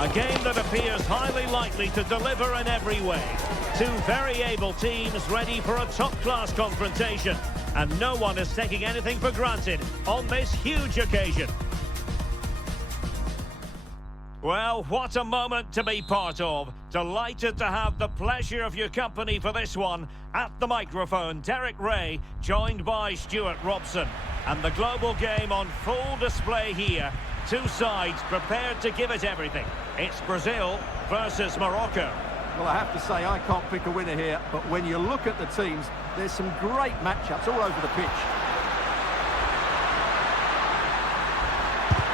A game that appears highly likely to deliver in every way. Two very able teams ready for a top-class confrontation. And no one is taking anything for granted on this huge occasion. Well, what a moment to be part of. Delighted to have the pleasure of your company for this one. At the microphone, Derek Ray, joined by Stuart Robson. And the global game on full display here. Two sides prepared to give it everything. It's Brazil versus Morocco. Well, I have to say, I can't pick a winner here, but when you look at the teams, there's some great matchups all over the pitch.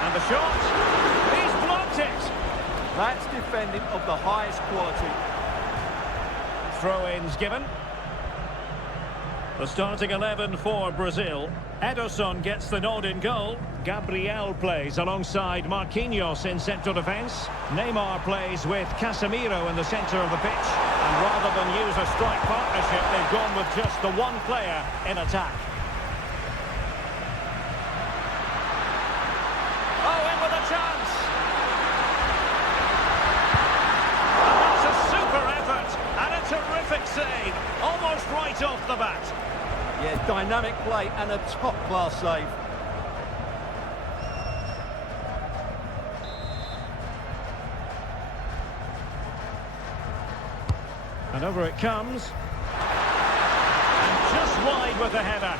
And the shot, he's blocked it. That's defending of the highest quality. Throw-ins given. The starting 11 for Brazil. Ederson gets the nod in goal. Gabriel plays alongside Marquinhos in central defence. Neymar plays with Casemiro in the centre of the pitch. And rather than use a strike partnership, they've gone with just the one player in attack. Oh, in with a chance! And that's a super effort and a terrific save. Almost right off the bat. Yeah, dynamic play and a top-class save. And over it comes. And just wide with the header.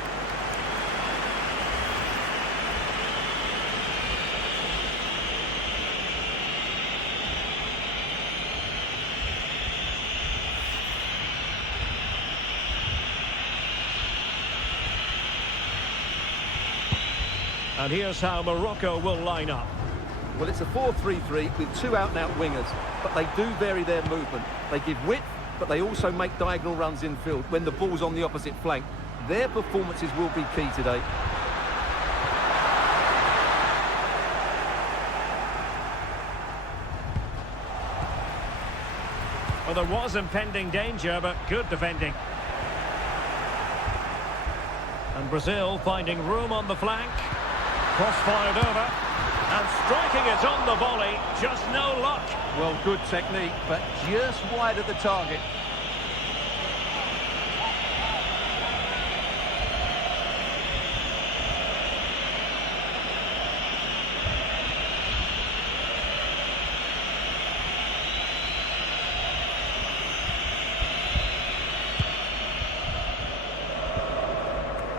And here's how Morocco will line up. Well, it's a 4-3-3 with two out-and-out wingers, but they do vary their movement. They give width, but they also make diagonal runs infield when the ball's on the opposite flank. Their performances will be key today. Well, there was impending danger, but good defending. And Brazil finding room on the flank. Cross-fired over. And striking it on the volley. Just no luck. Well, good technique, but just wide of the target.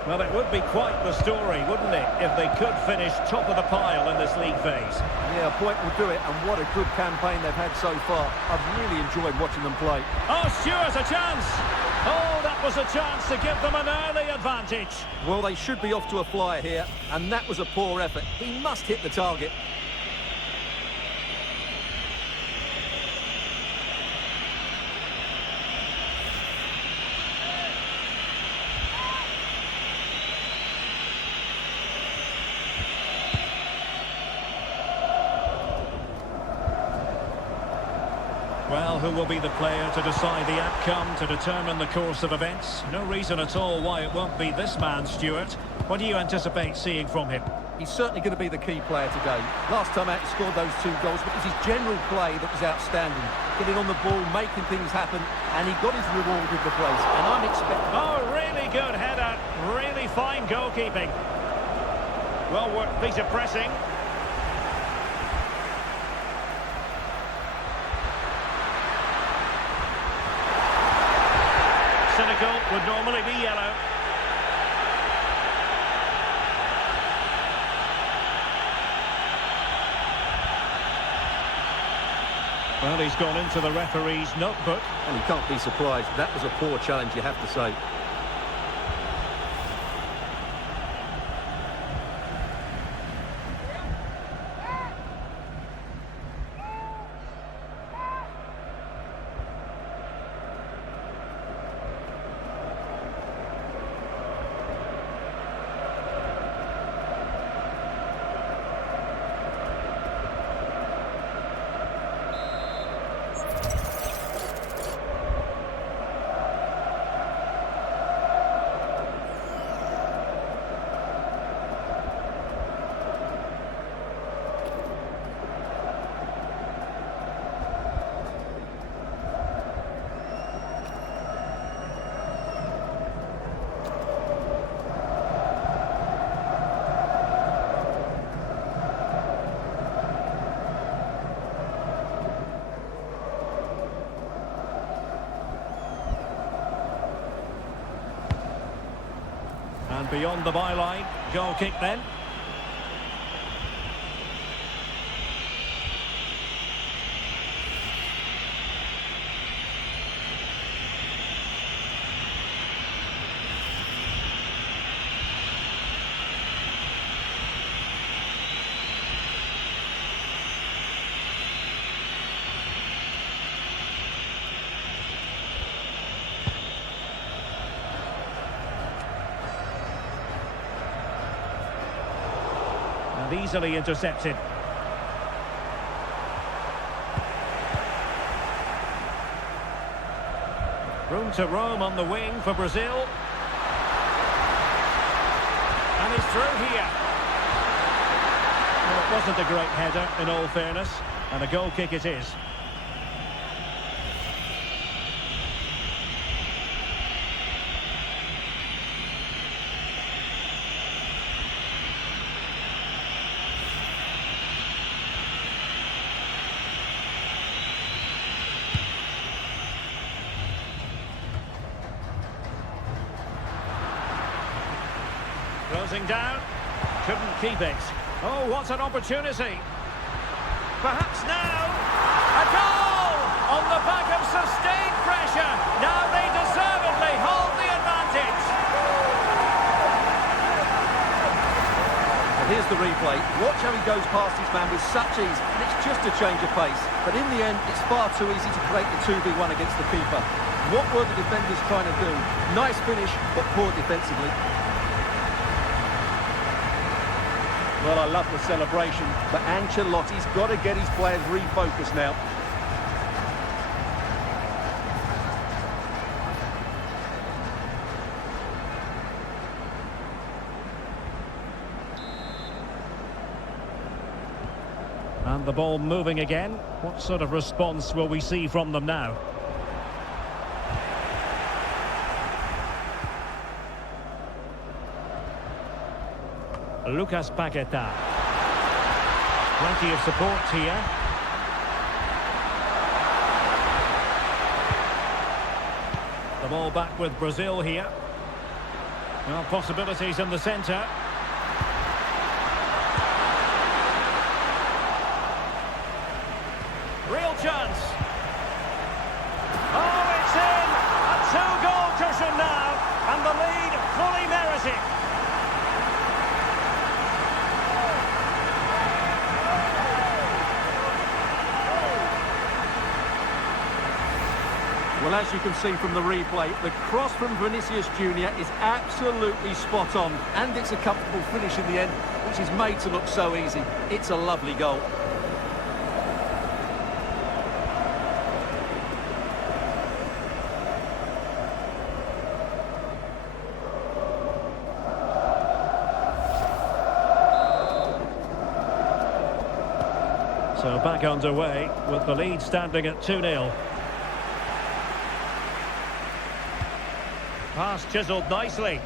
Well, it would be quite the story, wouldn't it, if they could finish top of the pile in this league phase. Yeah, a point will do it, and what a good campaign they've had so far. I've really enjoyed watching them play. Oh, Stuart, a chance! Oh, that was a chance to give them an early advantage. Well, they should be off to a flyer here, and that was a poor effort. He must hit the target. Well, who will be the player to decide the outcome, to determine the course of events? No reason at all why it won't be this man, Stuart. What do you anticipate seeing from him? He's certainly going to be the key player today. Last time out, he scored those 2 goals, but it was his general play that was outstanding. Getting on the ball, making things happen, and he got his reward with the place. And I'm expecting... Oh, really good header. Really fine goalkeeping. Well worked piece of pressing. Cynical would normally be yellow. Well, he's gone into the referee's notebook. And you can't be surprised. That was a poor challenge, you have to say. And beyond the byline, goal kick then. And easily intercepted. Room to roam on the wing for Brazil. And he's through here. Well, it wasn't a great header, in all fairness. And a goal kick it is. Closing down, couldn't keep it. Oh, what an opportunity. Perhaps now, a goal on the back of sustained pressure. Now they deservedly hold the advantage. And here's the replay. Watch how he goes past his man with such ease, and it's just a change of pace. But in the end, it's far too easy to create the 2v1 against the keeper. What were the defenders trying to do? Nice finish, but poor defensively. Well, I love the celebration, but Ancelotti's got to get his players refocused now. And the ball moving again. What sort of response will we see from them now? Lucas Paqueta. Plenty of support here. The ball back with Brazil here. Well, possibilities in the centre. Real chance. Oh, it's in! A two-goal cushion now, and the lead fully merited. Well, as you can see from the replay, the cross from Vinicius Jr. is absolutely spot on. And it's a comfortable finish in the end, which is made to look so easy. It's a lovely goal. So back underway with the lead standing at 2-0. Pass chiselled nicely.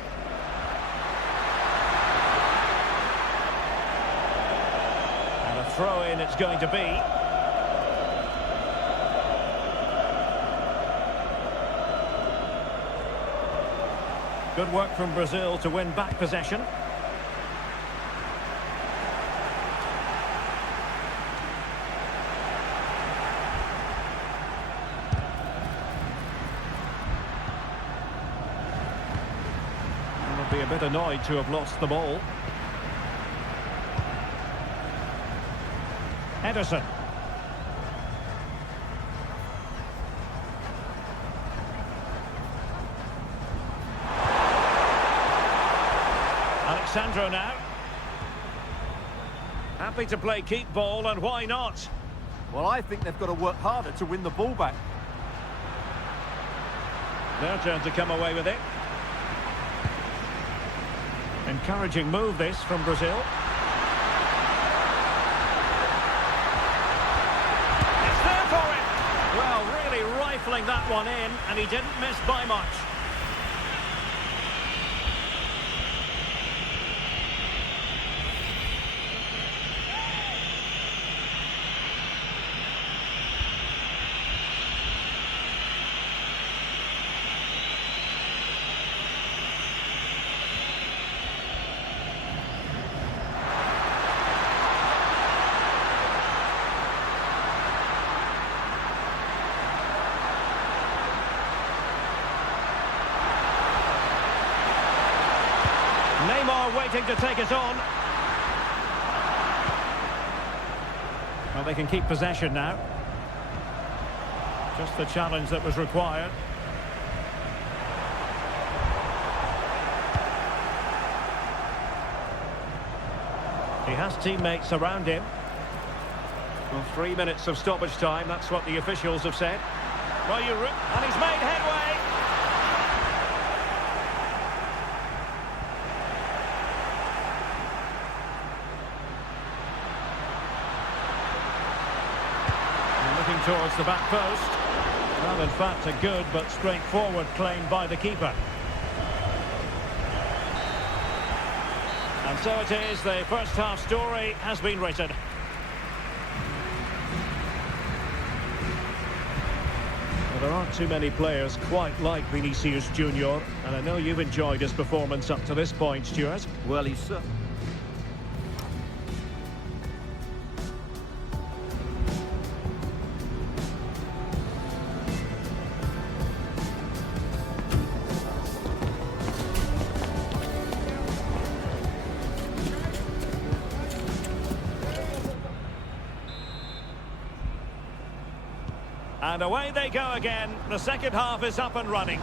And a throw-in it's going to be. Good work from Brazil to win back possession. Be a bit annoyed to have lost the ball. Ederson. Alexandro now. Happy to play keep ball, and why not? Well, I think they've got to work harder to win the ball back. Their turn to come away with it. Encouraging move this from Brazil. It's there for him. Well, really rifling that one in, and he didn't miss by much. are waiting to take it on. Well, they can keep possession now. Just the challenge that was required. He has teammates around him. Well, 3 minutes of stoppage time, that's what the officials have said. Well, and he's made headway. And looking towards the back post. Well, in fact, a good but straightforward claim by the keeper. And so it is, the first half story has been written. Well, there aren't too many players quite like Vinicius Junior, and I know you've enjoyed his performance up to this point, Stuart. Well, he's... And away they go again. The second half is up and running.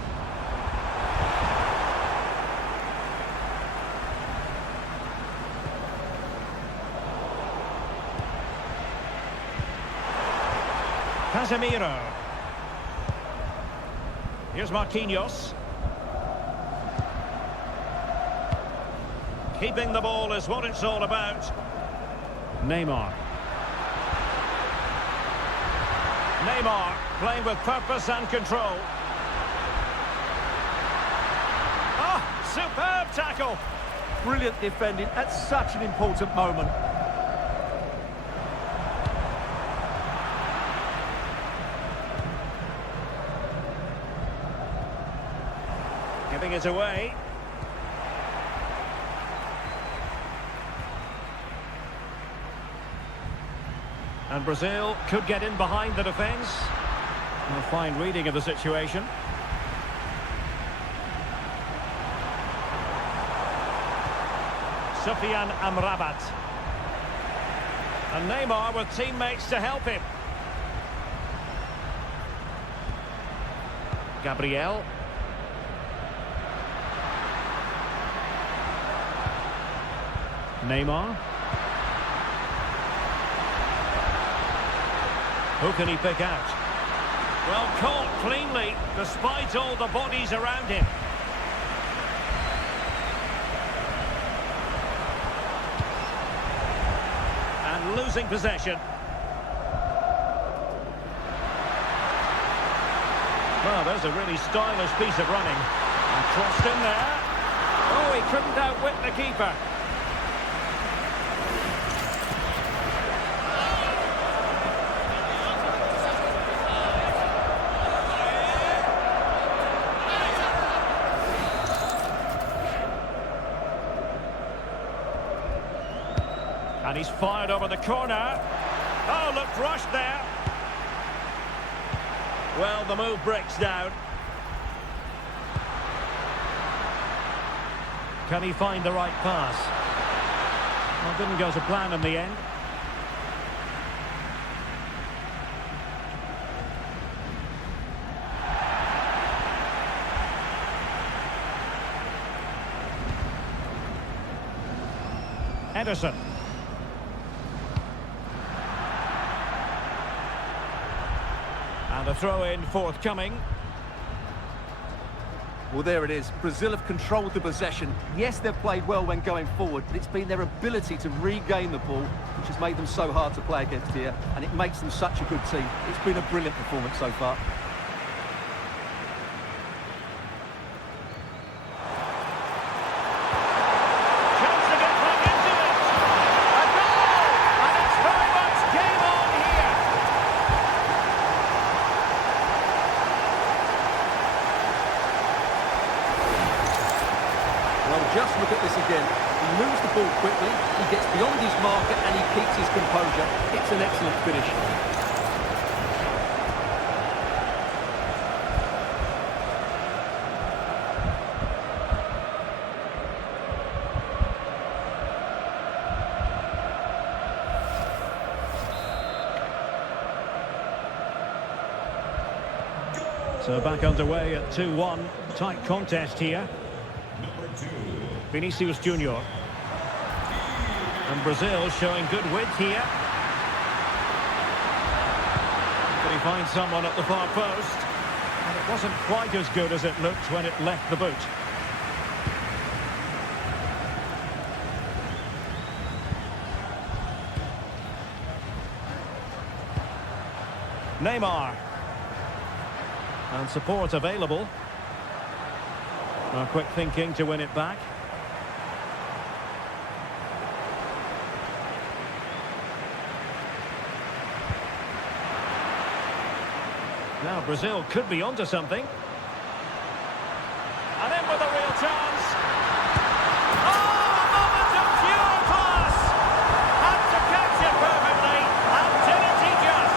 Casemiro. Here's Marquinhos. Keeping the ball is what it's all about. Neymar. Neymar playing with purpose and control. Oh, superb tackle. Brilliant defending at such an important moment. Giving it away. And Brazil could get in behind the defence. A fine reading of the situation. Sufyan Amrabat. And Neymar with teammates to help him. Gabriel. Neymar. Who can he pick out? Well, caught cleanly, despite all the bodies around him. And losing possession. Well, there's a really stylish piece of running. And crossed in there. Oh, he couldn't outwit the keeper. And he's fired over the corner. Oh, looked rushed there. Well, the move breaks down. Can he find the right pass? Well, didn't go to plan in the end. Ederson. And a throw-in forthcoming. Well, there it is. Brazil have controlled the possession. Yes, they've played well when going forward, but it's been their ability to regain the ball which has made them so hard to play against here, and it makes them such a good team. It's been a brilliant performance so far. Just look at this again. He moves the ball quickly, he gets beyond his marker and he keeps his composure. It's an excellent finish. So back underway at 2-1. Tight contest here. Vinicius Junior. And Brazil showing good width here. But he finds someone at the far post. And it wasn't quite as good as it looked when it left the boot. Neymar. And support available. Quick thinking to win it back. Now Brazil could be onto something. And in with a real chance. Oh, a moment of pure class! Had to catch it perfectly, and didn't he just?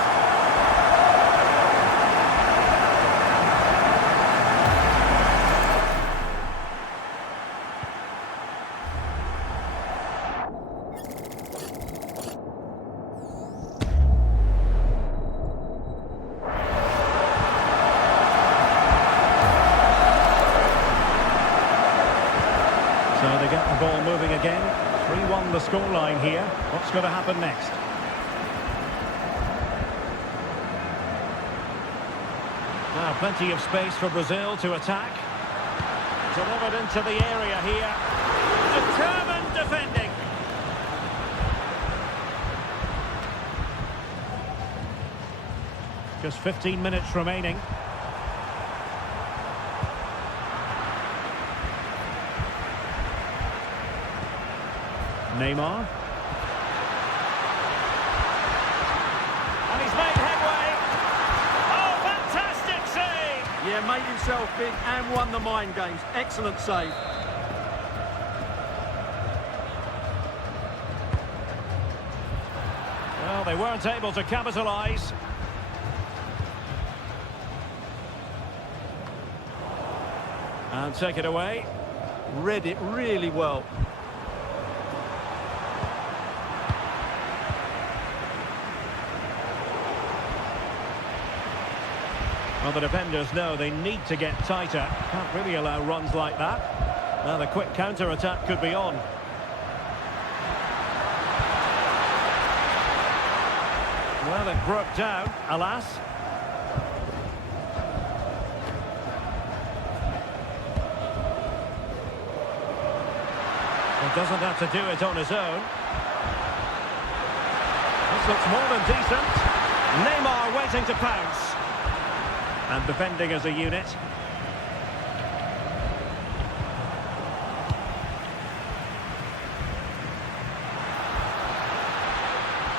So they get the ball moving again. 3-1 the scoreline here. What's going to happen next? Now plenty of space for Brazil to attack. Delivered into the area here. Determined defending. Just 15 minutes remaining. Neymar. And he's made headway. Oh, fantastic save! Yeah, made himself big and won the mind games. Excellent save. Well, they weren't able to capitalise. And take it away. Read it really well. Well, the defenders know they need to get tighter. Can't really allow runs like that. Now the quick counter-attack could be on. Well, it broke down, alas. He doesn't have to do it on his own. This looks more than decent. Neymar waiting to pounce. And defending as a unit.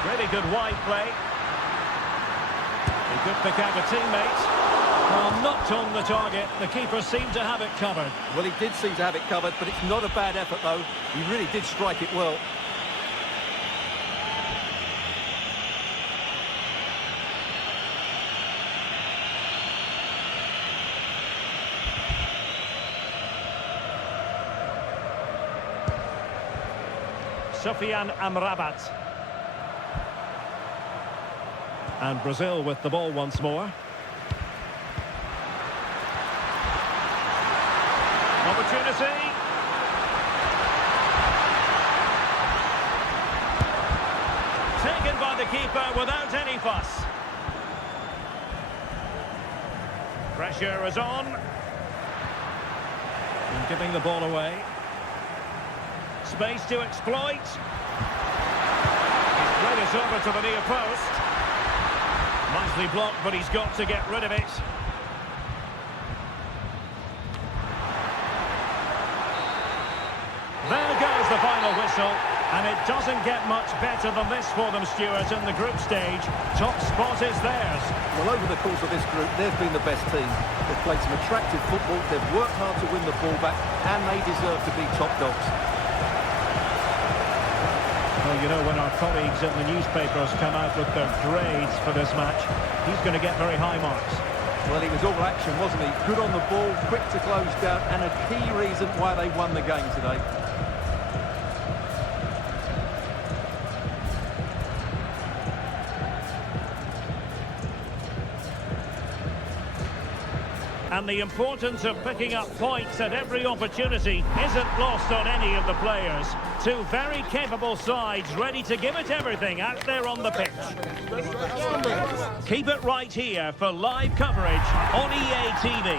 Really good wide play. He could pick out a teammate. Well, not on the target. The keeper seemed to have it covered. Well, he did seem to have it covered, but it's not a bad effort, though. He really did strike it well. Sofian Amrabat. And Brazil with the ball once more. Opportunity. Taken by the keeper without any fuss. Pressure is on. And giving the ball away. Space to exploit. He's played it over to the near post. Nicely blocked, but he's got to get rid of it. There goes the final whistle, and it doesn't get much better than this for them, Stuart, in the group stage. Top spot is theirs. Well, over the course of this group, they've been the best team. They've played some attractive football, they've worked hard to win the ball back, and they deserve to be top dogs. Well, you know, when our colleagues in the newspapers come out with their grades for this match, he's going to get very high marks. Well, he was all action, wasn't he? Good on the ball, quick to close down, and a key reason why they won the game today. And the importance of picking up points at every opportunity isn't lost on any of the players. Two very capable sides ready to give it everything out there on the pitch. Keep it right here for live coverage on EA TV.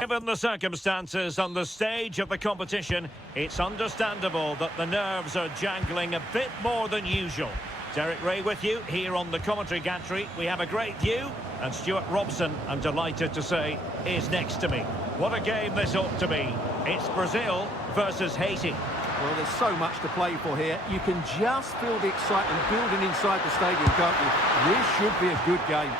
Given the circumstances on the stage of the competition, it's understandable that the nerves are jangling a bit more than usual. Derek Ray with you here on the commentary gantry. We have a great view, and Stuart Robson, I'm delighted to say, is next to me. What a game this ought to be. It's Brazil versus Haiti. Well, there's so much to play for here. You can just feel the excitement building inside the stadium, can't you? This should be a good game.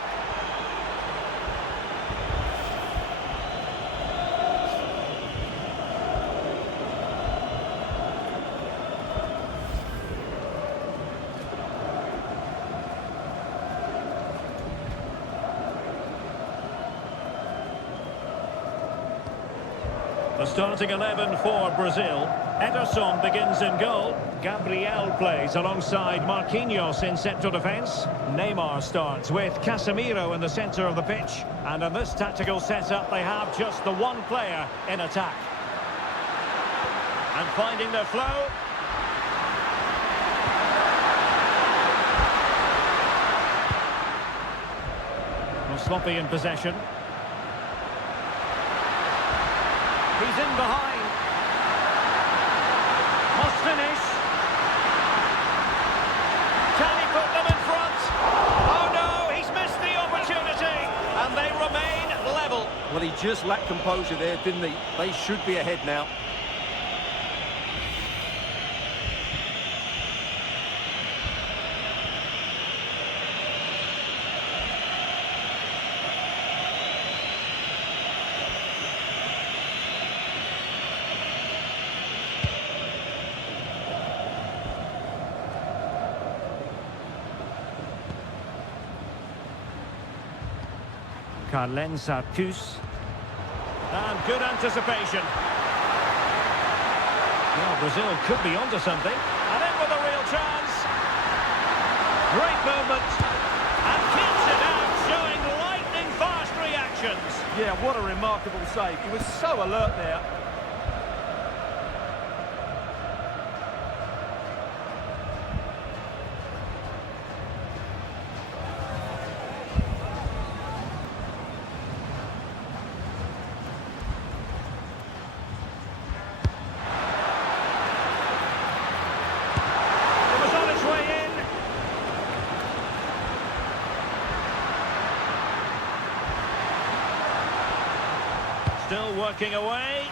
The starting 11 for Brazil. Ederson begins in goal. Gabriel plays alongside Marquinhos in central defence. Neymar starts with Casemiro in the centre of the pitch. And in this tactical setup, they have just the one player in attack. And finding their flow. Well, sloppy in possession. He's in behind. Must finish. Can he put them in front? Oh no, he's missed the opportunity. And they remain level. Well, he just lacked composure there, didn't he? They should be ahead now. Carlenza Pus. And good anticipation. Well, Brazil could be onto something. And in with a real chance. Great movement. And keeps it out, showing lightning fast reactions. Yeah, what a remarkable save. He was so alert there. Still working away.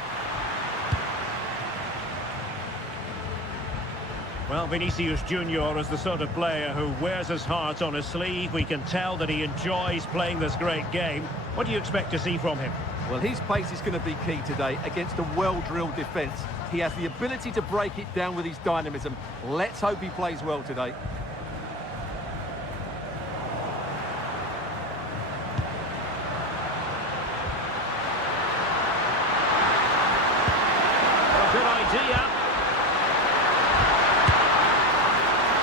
Well, Vinicius Junior is the sort of player who wears his heart on his sleeve. We can tell that he enjoys playing this great game. What do you expect to see from him? Well, his pace is going to be key today against a well-drilled defence. He has the ability to break it down with his dynamism. Let's hope he plays well today. Good idea.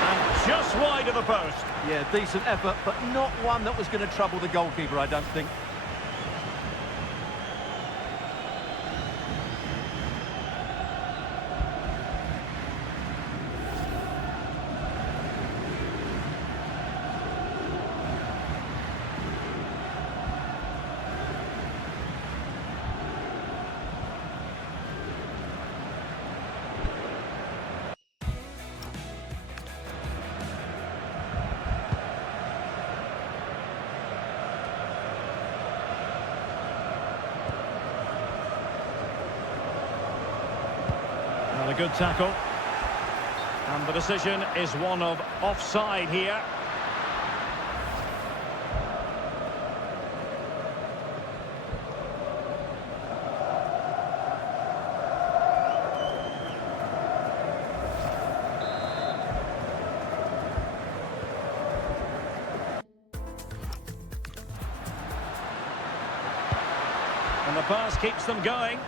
And just wide of the post. Yeah, decent effort, but not one that was going to trouble the goalkeeper, I don't think. And a good tackle. And the decision is one of offside here. And the pass keeps them going.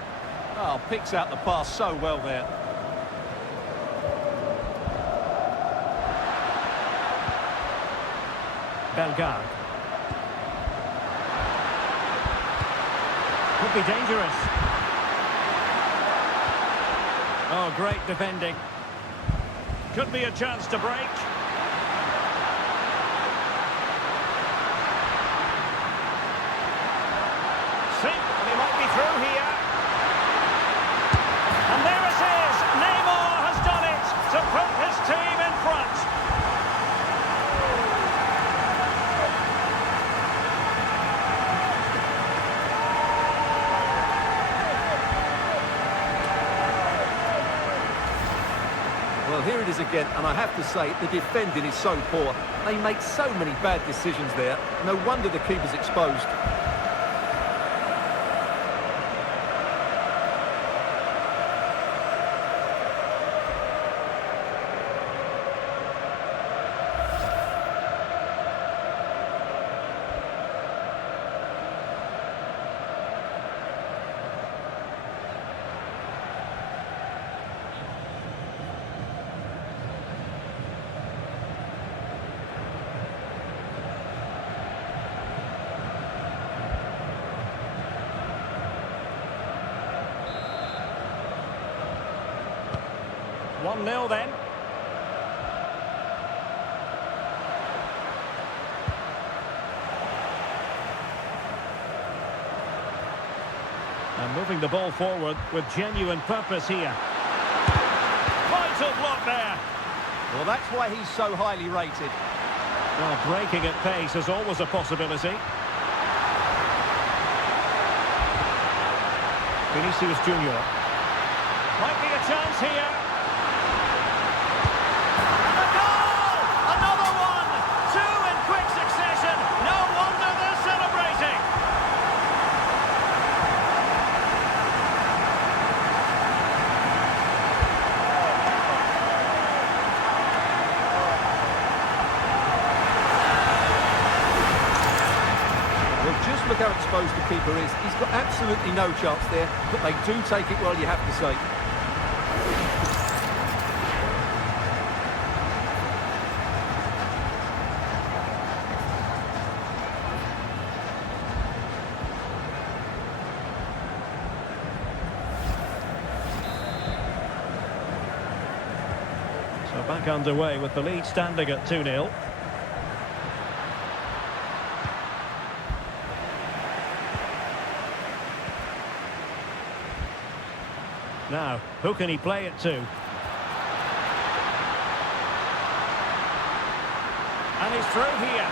Oh, picks out the pass so well there. Bellegarde. Could be dangerous. Oh, great defending. Could be a chance to break. And he might be through here. And there it is. Neymar has done it to put his team in front. Well, here it is again, and I have to say, the defending is so poor. They make so many bad decisions there. No wonder the keeper's exposed. One 0 then. And moving the ball forward with genuine purpose here. Vital block there. Well, that's why he's so highly rated. Well, breaking at pace is always a possibility. Vinicius Junior. Might be a chance here. And a goal! Another one! Two in quick succession. No wonder they're celebrating. Well, just look how exposed the keeper is. He's got absolutely no chance there, but they do take it well, you have to say. So back underway with the lead standing at 2-0. Now, who can he play it to? And he's through here.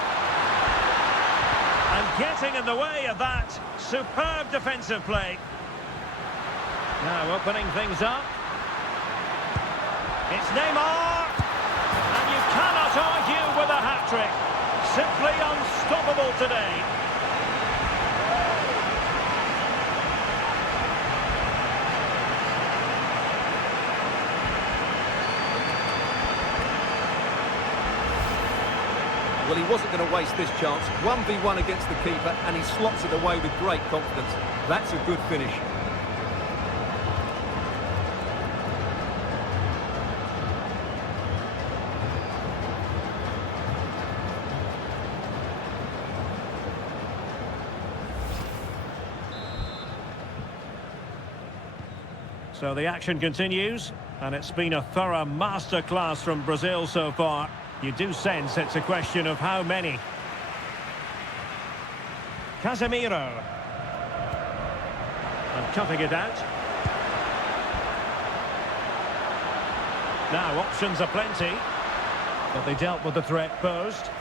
And getting in the way of that superb defensive play. Now opening things up. It's Neymar. And you cannot argue with a hat-trick. Simply unstoppable today. Well, he wasn't going to waste this chance. 1v1 against the keeper, and he slots it away with great confidence. That's a good finish. So the action continues, and it's been a thorough masterclass from Brazil so far. You do sense it's a question of how many. Casemiro. And cutting it out. Now, options are plenty, but they dealt with the threat posed.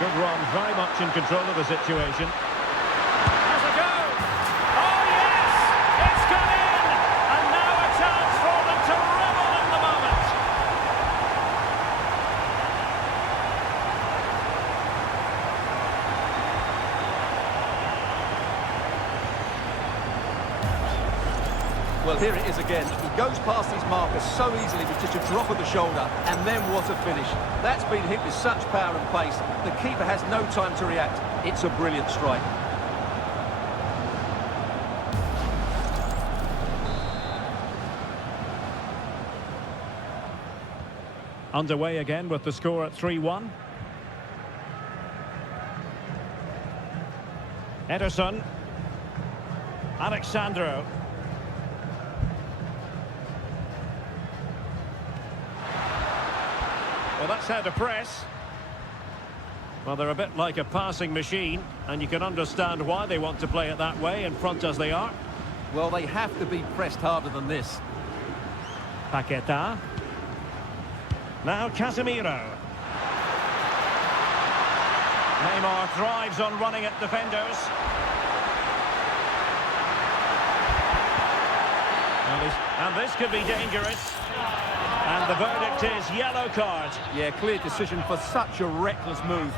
Good run, very much in control of the situation. Has a go! Oh yes! It's gone in! And now a chance for them to revel in the moment. Well, here it is again. He goes past his marker so easily with just a drop of the shoulder, and then what a finish. That's been hit with such power and pace. The keeper has no time to react. It's a brilliant strike. Underway again with the score at 3-1. Ederson. Alexandro. Well, that's how to press. Well, they're a bit like a passing machine, and you can understand why they want to play it that way, in front as they are. Well, they have to be pressed harder than this. Paqueta. Now Casemiro. Neymar thrives on running at defenders. And this could be dangerous. And the verdict is yellow card. Yeah, clear decision for such a reckless move.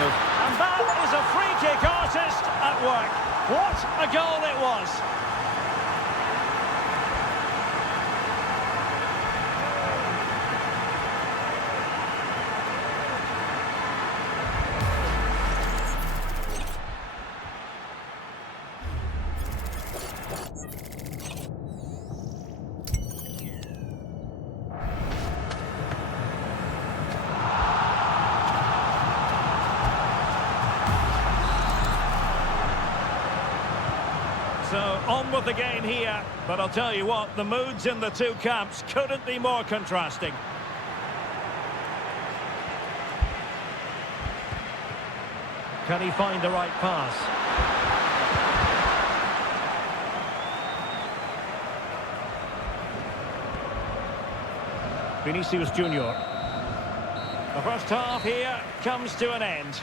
And that is a free kick artist at work. What a goal it was. So, on with the game here, but I'll tell you what, the moods in the two camps couldn't be more contrasting. Can he find the right pass? Vinicius Junior. The first half here comes to an end.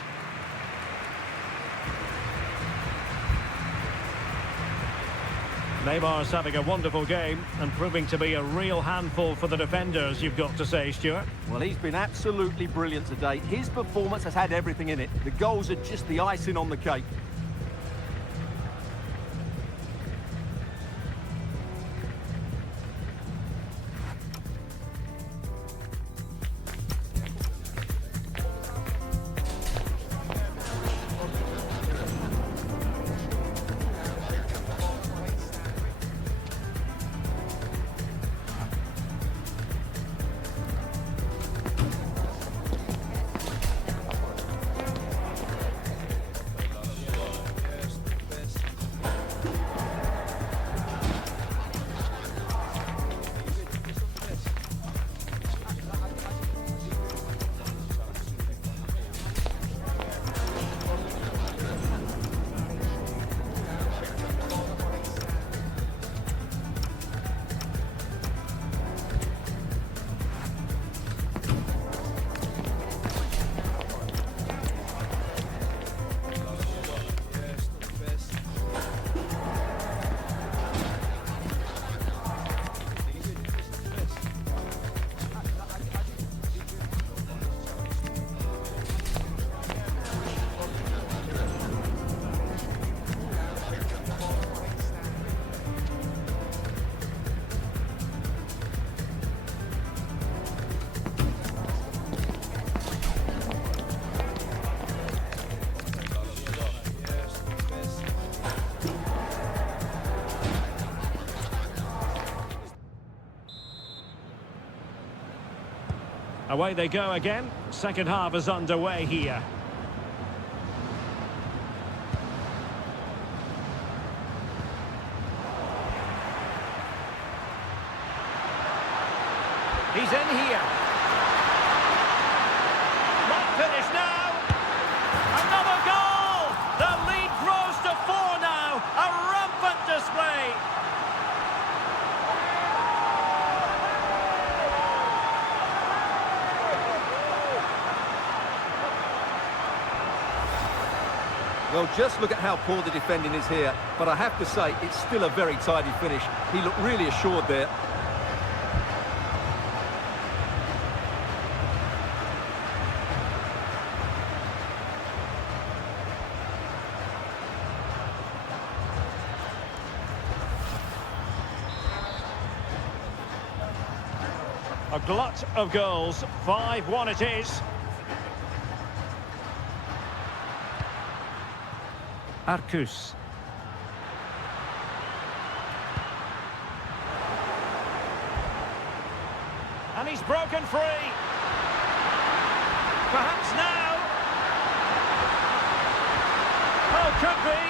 Neymar's having a wonderful game and proving to be a real handful for the defenders, you've got to say, Stuart. Well, he's been absolutely brilliant today. His performance has had everything in it. The goals are just the icing on the cake. Away they go again. Second half is underway here. He's in here. Might finish now. Another goal! The lead grows to 4 now. A rampant display. Well, just look at how poor the defending is here. But I have to say, it's still a very tidy finish. He looked really assured there. A glut of goals. 5-1 it is. Arcus. And he's broken free. Perhaps now. Oh, could be.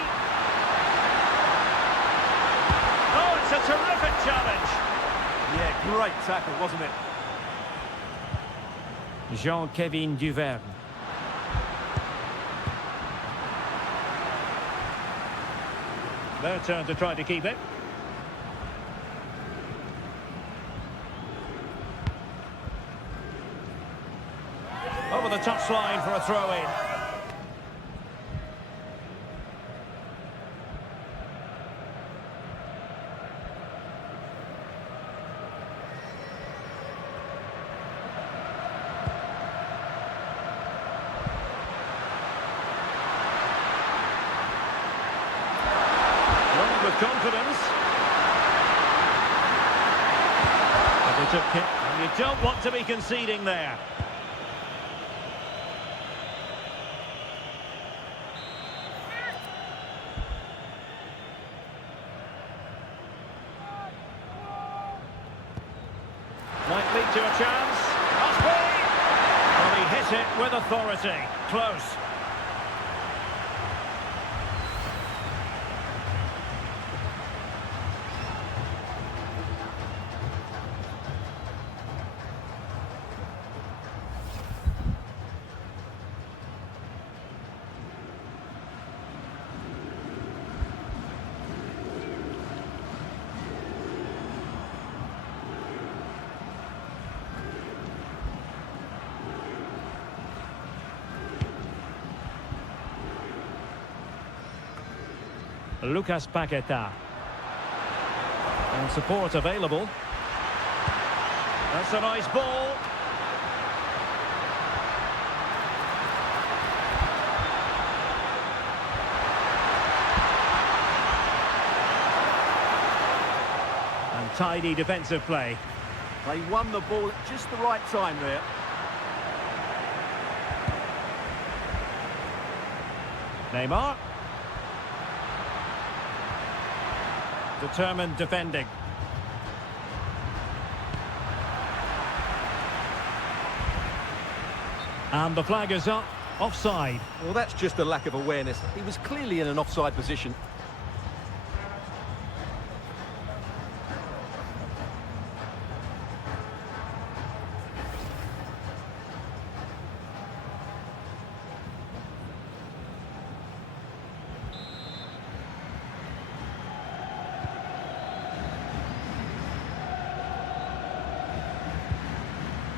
Oh, it's a terrific challenge. Yeah, great tackle, wasn't it? Jean-Kevin Duverne. Their turn to try to keep it. Over the touchline for a throw-in. Running with confidence. And they took it. And you don't want to be conceding there. Might lead to a chance. Must be! Well, he hit it with authority. Close. Lucas Paqueta. And support available. That's a nice ball. And tidy defensive play. They won the ball at just the right time there. Neymar. Determined defending. And the flag is up. Offside. Well, that's just a lack of awareness. He was clearly in an offside position.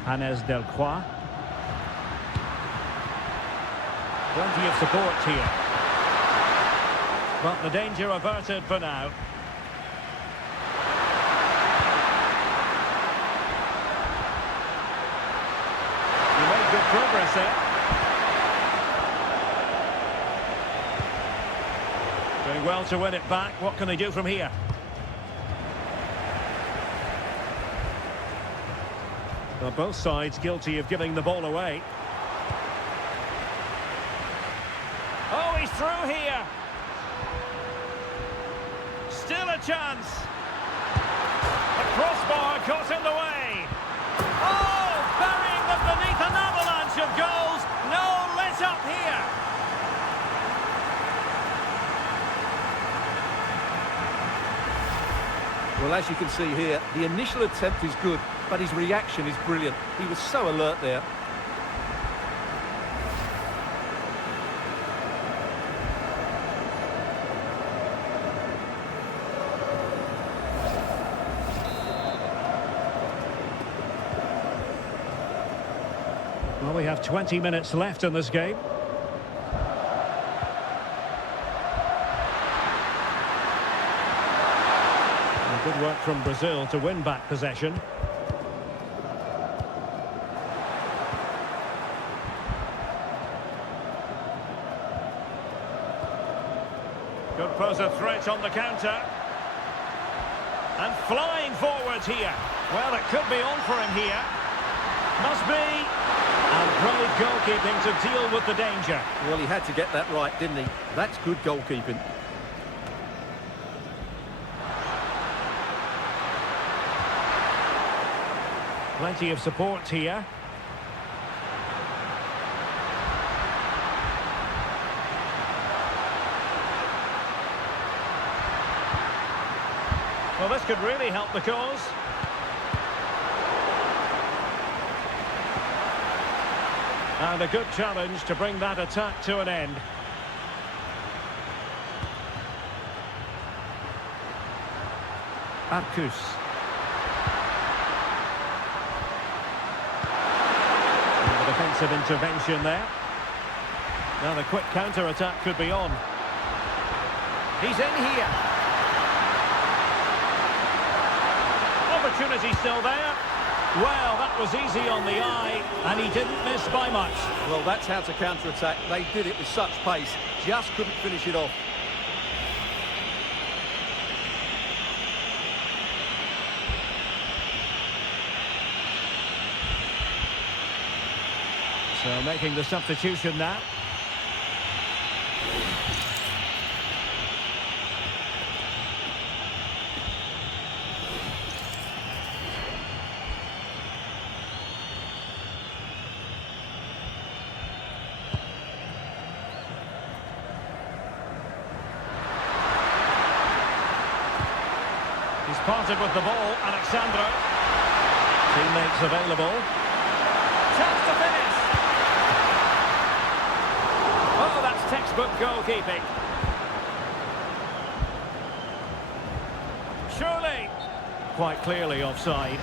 Hannes Delcroix. Plenty of support here. But the danger averted for now. He made good progress there. Doing well to win it back. What can they do from here? Well, both sides guilty of giving the ball away. Oh, he's through here. Still a chance. The crossbar caught in the way. Oh, burying them beneath an avalanche of goals. No let up here. Well, as you can see here, the initial attempt is good, but his reaction is brilliant. He was so alert there. Well, we have 20 minutes left in this game. work from Brazil to win back possession. Could pose a threat on the counter. And flying forwards here. Well, it could be on for him here. Must be. And brilliant goalkeeping to deal with the danger. Well, he had to get that right, didn't he? That's good goalkeeping. Plenty of support here. Well, this could really help the cause. And a good challenge to bring that attack to an end. Arcus. And the defensive intervention there. Now the quick counter-attack could be on. He's in here. Opportunity still there. Well, that was easy on the eye, and he didn't miss by much. Well, that's how to counter-attack. They did it with such pace. Just couldn't finish it off. So making the substitution now. He's parted with the ball, Alexandro. Teammates available. Chance to finish. Oh, that's textbook goalkeeping. Surely. Quite clearly offside.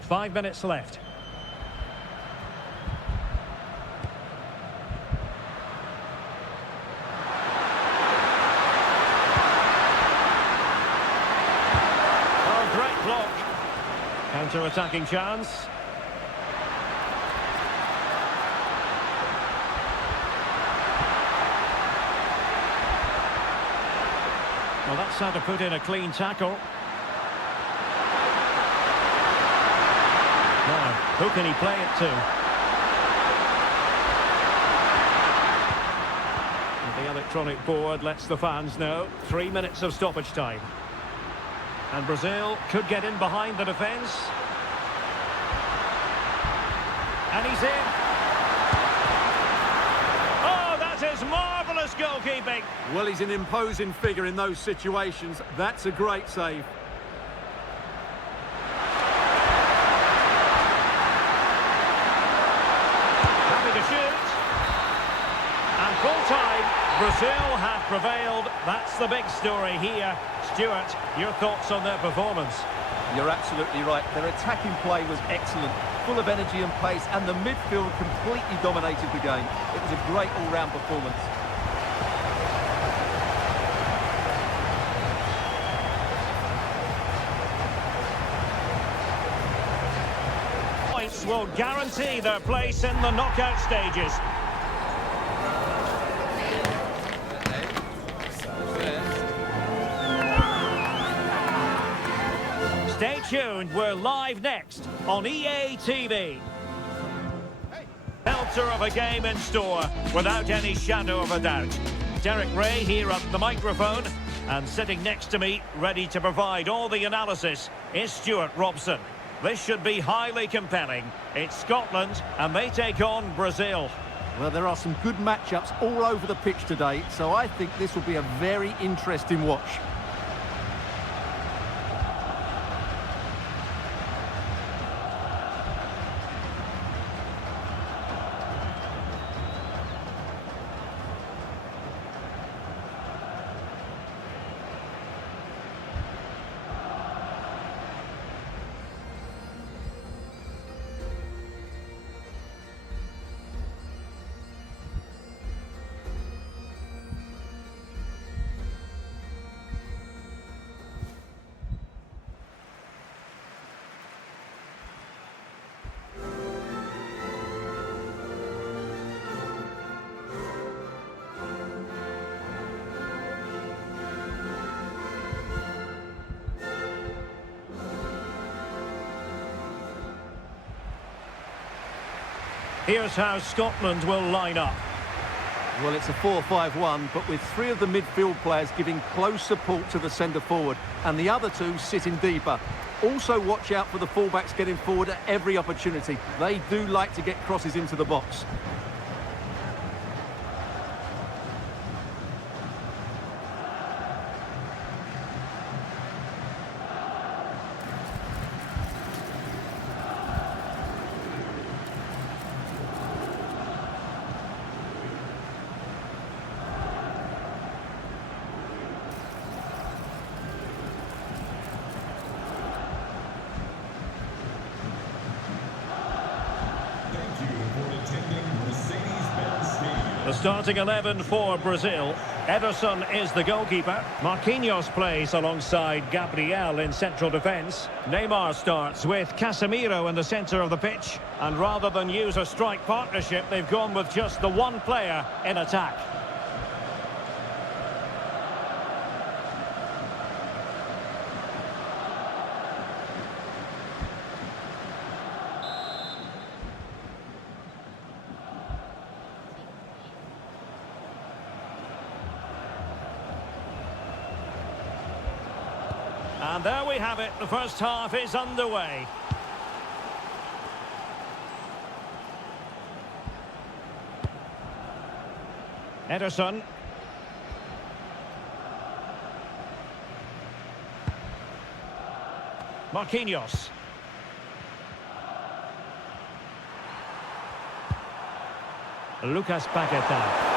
Five minutes left. Oh, great block. Counter-attacking chance. Well, that's how to put in a clean tackle. Now, who can he play it to? And the electronic board lets the fans know. 3 minutes of stoppage time. And Brazil could get in behind the defence. And he's in. Oh, that is marvellous goalkeeping. Well, he's an imposing figure in those situations. That's a great save. Brazil have prevailed. That's the big story here. Stuart, your thoughts on their performance? You're absolutely right. Their attacking play was excellent, full of energy and pace, and the midfield completely dominated the game. It was a great all-round performance. Points will guarantee their place in the knockout stages. Stay tuned, we're live next on EA TV. Belter of a game in store, without any shadow of a doubt. Derek Ray here at the microphone, and sitting next to me, ready to provide all the analysis, is Stuart Robson. This should be highly compelling. It's Scotland, and they take on Brazil. Well, there are some good matchups all over the pitch today, so I think this will be a very interesting watch. Here's how Scotland will line up. Well, it's a 4-5-1, but with three of the midfield players giving close support to the centre forward and the other two sitting deeper. Also watch out for the fullbacks getting forward at every opportunity. They do like to get crosses into the box. The starting 11 for Brazil. Ederson is the goalkeeper. Marquinhos plays alongside Gabriel in central defence. Neymar starts with Casemiro in the centre of the pitch. And rather than use a strike partnership, they've gone with just the one player in attack. And there we have it, the first half is underway. Ederson. Marquinhos. Lucas Paquetá.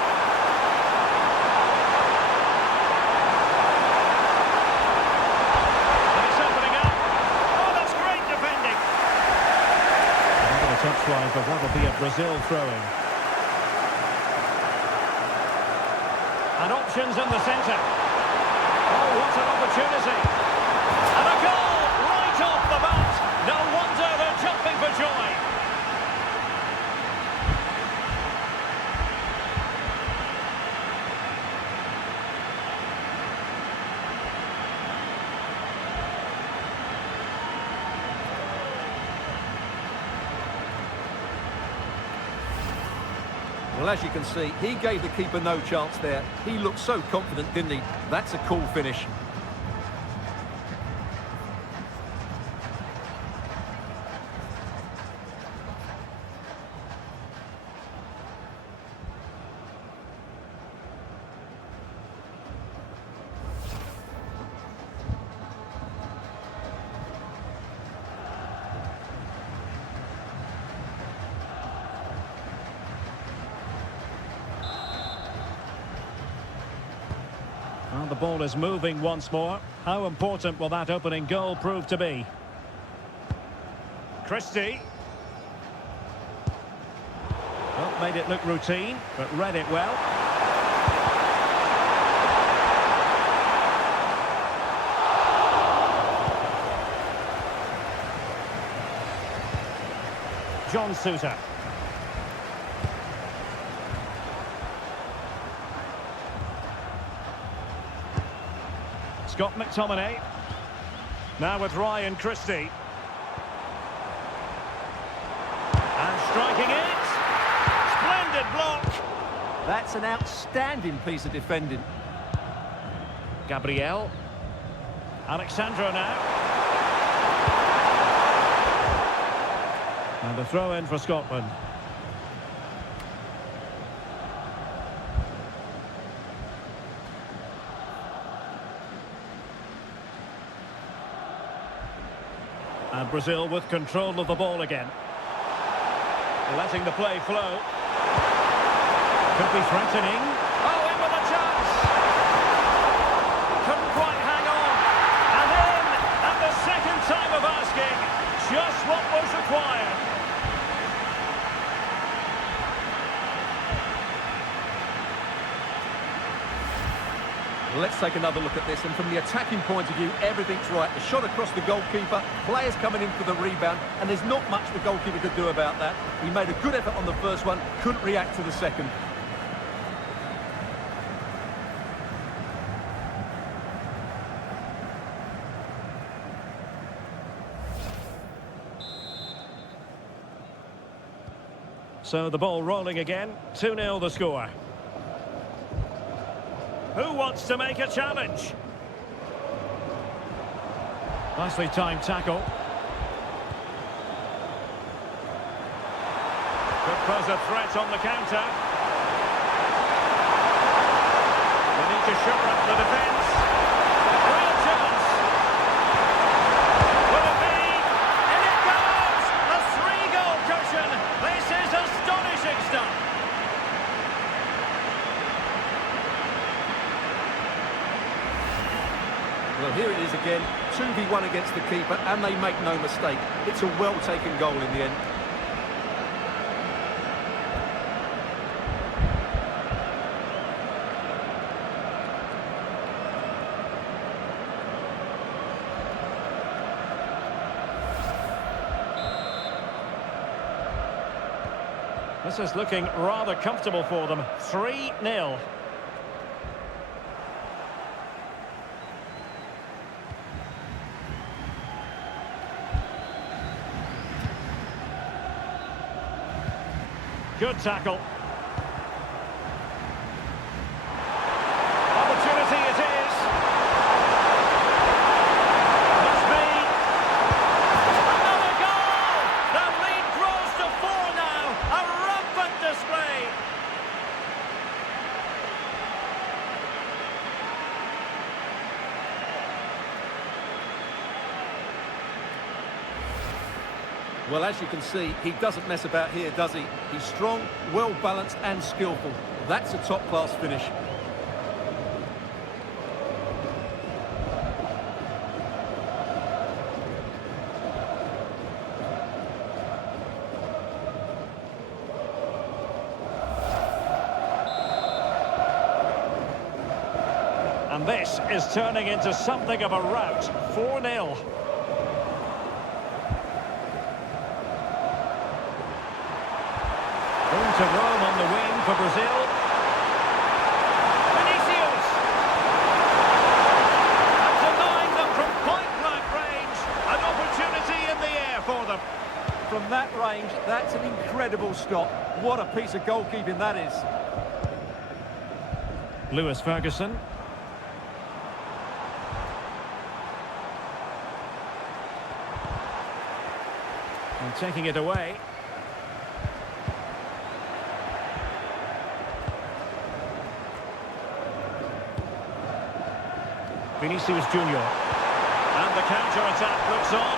Touchline for what will be a Brazil throwing. And options in the centre. Oh, what an opportunity. And a goal right off the bat. No wonder they're jumping for joy. Well, as you can see, he gave the keeper no chance there. He looked so confident, didn't he? That's a cool finish. Well, the ball is moving once more. How important will that opening goal prove to be? Christie. Well, made it look routine, but read it well. John Sousa. Scott McTominay. Now with Ryan Christie. And striking it. Splendid block. That's an outstanding piece of defending. Gabriel. Alexandro now. And the throw in for Scotland. And Brazil with control of the ball again. Letting the play flow. Could be threatening. Oh, in with a chance! Couldn't quite hang on. And in at the second time of asking. Just what was required. Let's take another look at this, and from the attacking point of view, everything's right. The shot across the goalkeeper, players coming in for the rebound, and there's not much the goalkeeper could do about that. He made a good effort on the first one, couldn't react to the second. So the ball rolling again. 2-0 the score. Who wants to make a challenge? Nicely timed tackle. Could pose a threat on the counter. They need to shore up the defence. Real chance. Will it be? In it goes! A 3-goal cushion. This is astonishing stuff. Well, here it is again. 2v1 against the keeper, and they make no mistake. It's a well-taken goal in the end. This is looking rather comfortable for them. 3-0. Good tackle. Opportunity it is. Must be. Another goal! The lead grows to 4 now. A rampant display. Well, as you can see, he doesn't mess about here, does he? He's strong, well-balanced and skillful. That's a top-class finish. And this is turning into something of a rout. 4-0. Room to roam on the wing for Brazil. Vinicius! And denying them from point-blank range. An opportunity in the air for them. From that range, that's an incredible stop. What a piece of goalkeeping that is. Lewis Ferguson. And taking it away. Vinicius Junior. And the counter-attack looks on.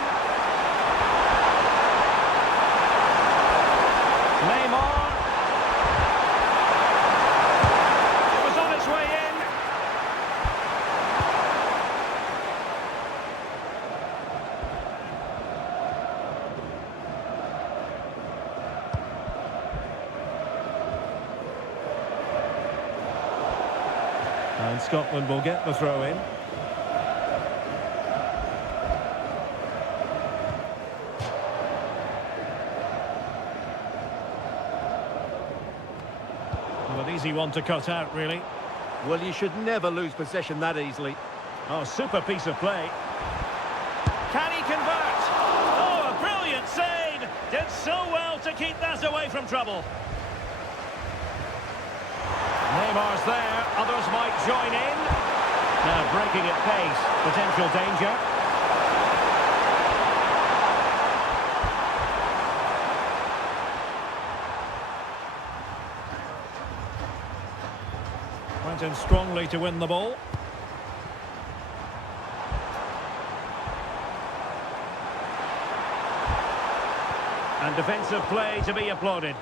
Neymar. It was on its way in. And Scotland will get the throw in. Well, an easy one to cut out, really. Well, you should never lose possession that easily. Oh, super piece of play. Can he convert? Oh, a brilliant save! Did so well to keep that away from trouble. Neymar's there, others might join in. Now breaking at pace, potential danger. Went in strongly to win the ball. And defensive play to be applauded.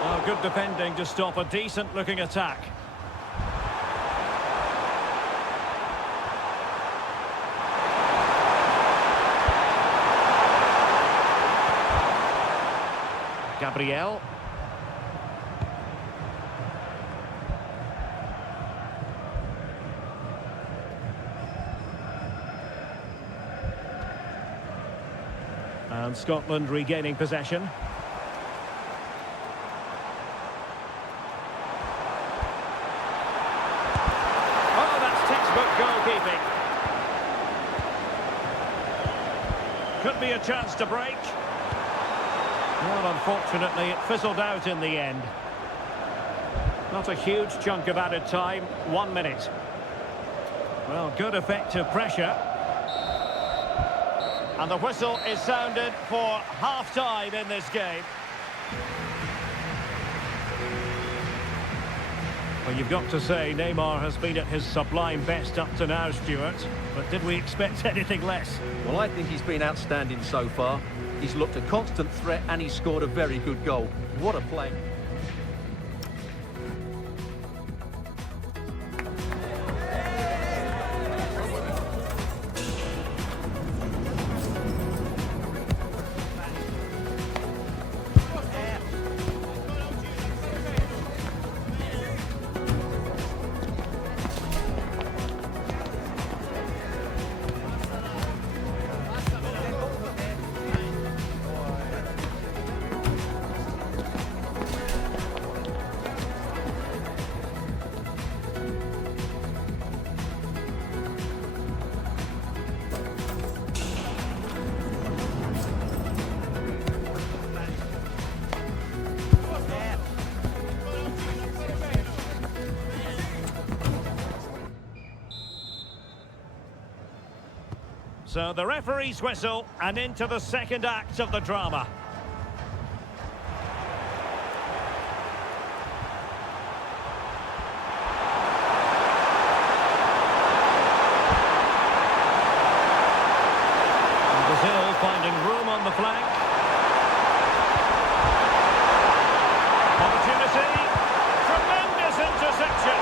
Oh, good defending to stop a decent-looking attack. Gabriel. And Scotland regaining possession. keeping. Could be a chance to break. Well, unfortunately, it fizzled out in the end. Not a huge chunk of added time, 1 minute. Well, good effective pressure. And the whistle is sounded for half-time in this game. Well, you've got to say Neymar has been at his sublime best up to now, Stuart. But did we expect anything less? Well, I think he's been outstanding so far. He's looked a constant threat and he's scored a very good goal. What a play. So the referee's whistle and into the second act of the drama. And Brazil finding room on the flank. Opportunity. Tremendous interception.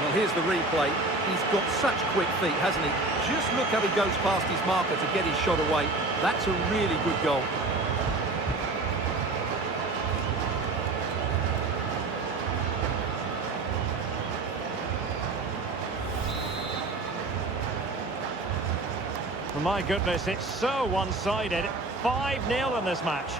Well, here's the replay. He's got such quick feet, hasn't he? Just look how he goes past his marker to get his shot away. That's a really good goal. Well, my goodness, it's so one-sided. 5-0 in this match.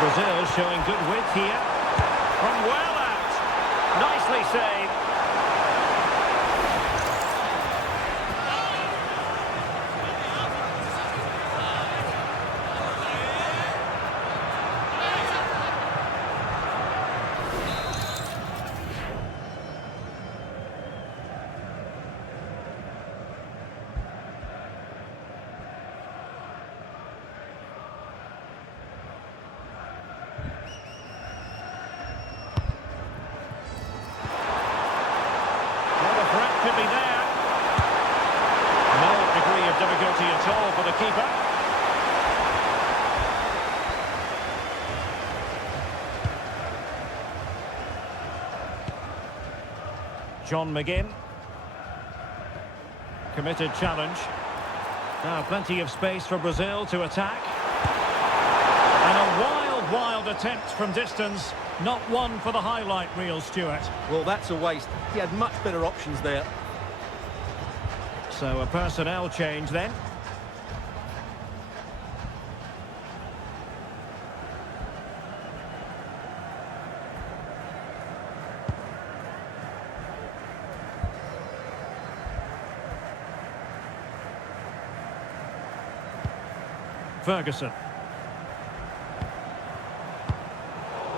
Brazil showing good width here. From well out. Nicely saved. Could be there. No degree of difficulty at all for the keeper. John McGinn. Committed challenge. Now plenty of space for Brazil to attack. And a wild attempt from distance. Not one for the highlight reel, Stuart. Well, that's a waste. He had much better options there. So a personnel change then. Ferguson.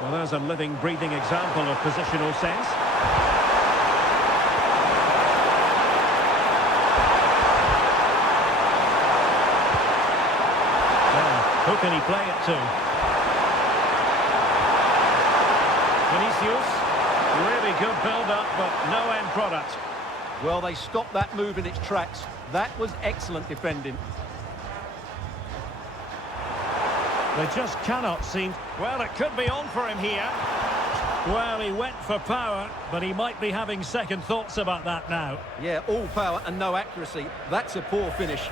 Well, there's a living, breathing example of positional sense. Well, who can he play it to? Vinicius. Really good build-up, but no end product. Well, they stopped that move in its tracks. That was excellent defending. They just cannot seem... Well, it could be on for him here. Well, he went for power, but he might be having second thoughts about that now. Yeah, all power and no accuracy. That's a poor finish.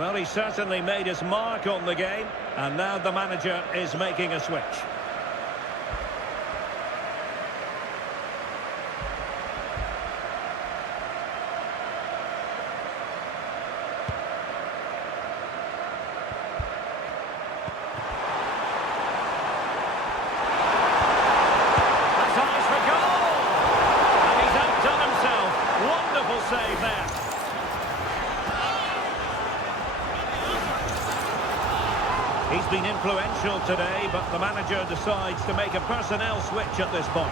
Well, he certainly made his mark on the game, and now the manager is making a switch. That's eyes for goal! And he's outdone himself. Wonderful save there. He's been influential today, but the manager decides to make a personnel switch at this point.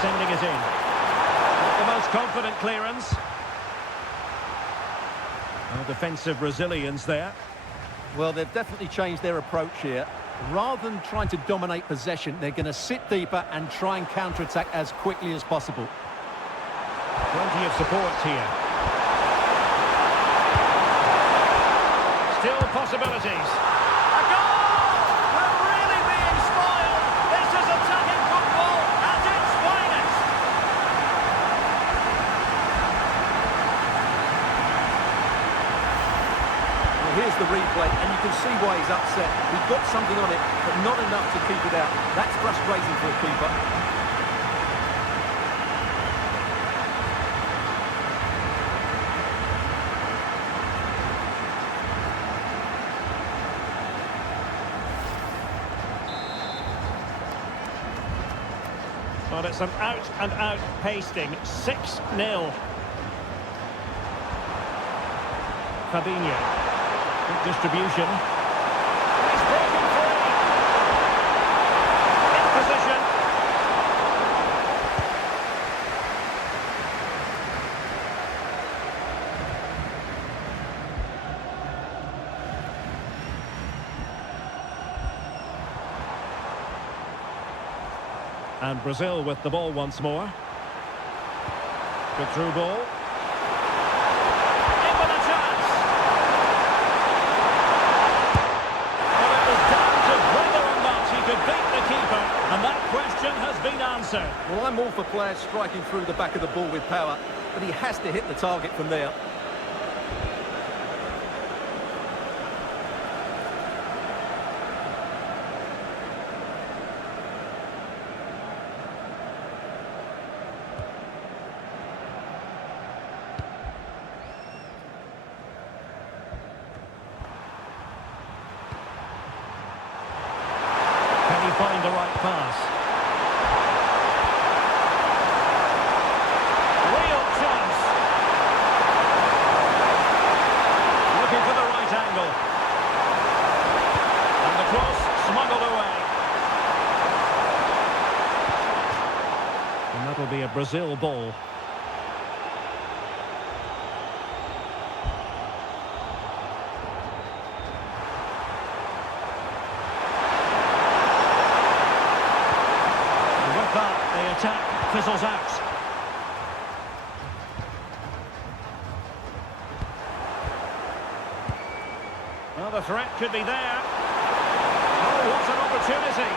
Sending it in. The most confident clearance. Well, defensive resilience there. Well, they've definitely changed their approach here. Rather than trying to dominate possession, they're going to sit deeper and try and counter-attack as quickly as possible. Plenty of support here. Still possibilities. A goal! We're really being spoiled. This is attacking football at its finest. Well, here's the replay, and you can see why he's upset. He got something on it, but not enough to keep it out. That's frustrating for a keeper. But it's an out-and-out pasting. 6-0. Fabinho. Good distribution. He's broken free. In position. And Brazil with the ball once more. Good through ball. In with a chance. Well, it was down to whether or not he could beat the keeper, and that question has been answered. Well, I'm all for players striking through the back of the ball with power, but he has to hit the target from there. Can he find the right pass? Real chance. Looking for the right angle. And the cross smuggled away. And that'll be a Brazil ball. The attack fizzles out. Well, the threat could be there. Oh, what an opportunity.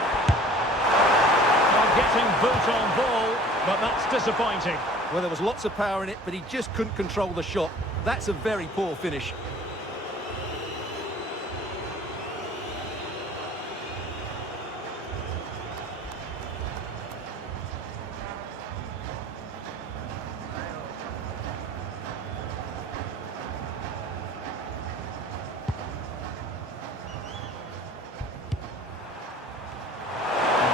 Well, getting boot on ball, but that's disappointing. Well, there was lots of power in it, but he just couldn't control the shot. That's a very poor finish.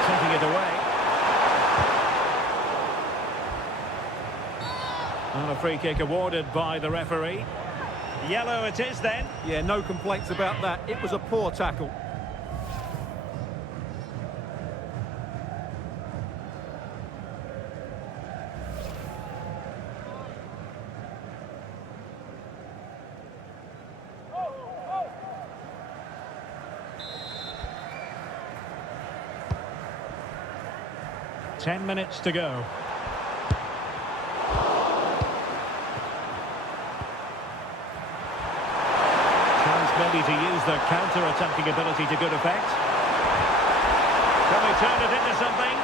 Taking it away. And a free kick awarded by the referee. Yellow it is then. Yeah, no complaints about that. It was a poor tackle. 10 minutes to go. Chance maybe to use their counter-attacking ability to good effect. Can they turn it into something?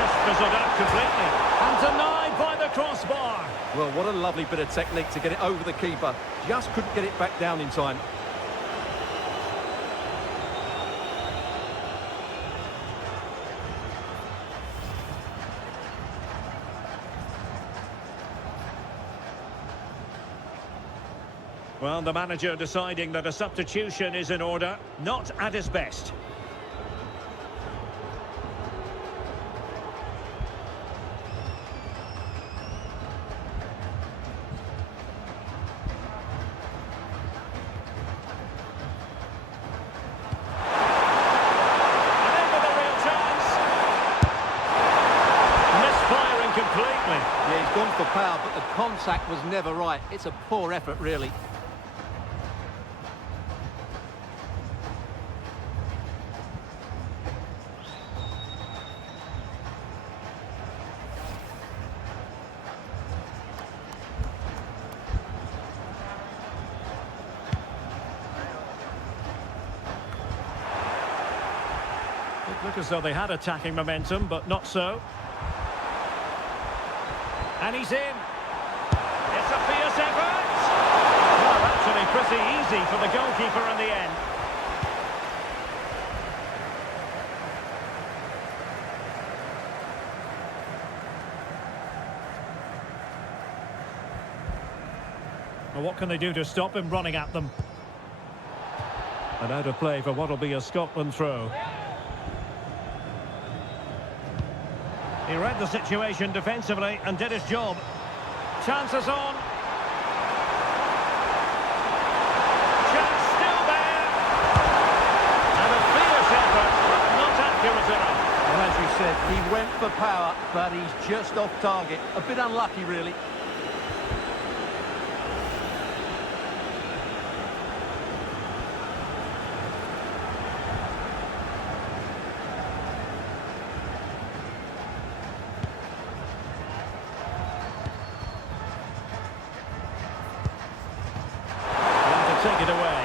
Just fizzled out completely. And denied by the crossbar. Well, what a lovely bit of technique to get it over the keeper. Just couldn't get it back down in time. Well, the manager deciding that a substitution is in order, not at his best. And into the real chance. Misfiring completely. Yeah, he's gone for power, but the contact was never right. It's a poor effort, really. It looked as though they had attacking momentum, but not so. And he's in. It's a fierce effort. Well, actually pretty easy for the goalkeeper in the end. Well, what can they do to stop him running at them? And out of play for what will be a Scotland throw. He read the situation defensively and did his job. Chances on. Chance still there. And a fierce effort, but not accurate enough. Well, as you said, he went for power, but he's just off target. A bit unlucky, really. Take it away.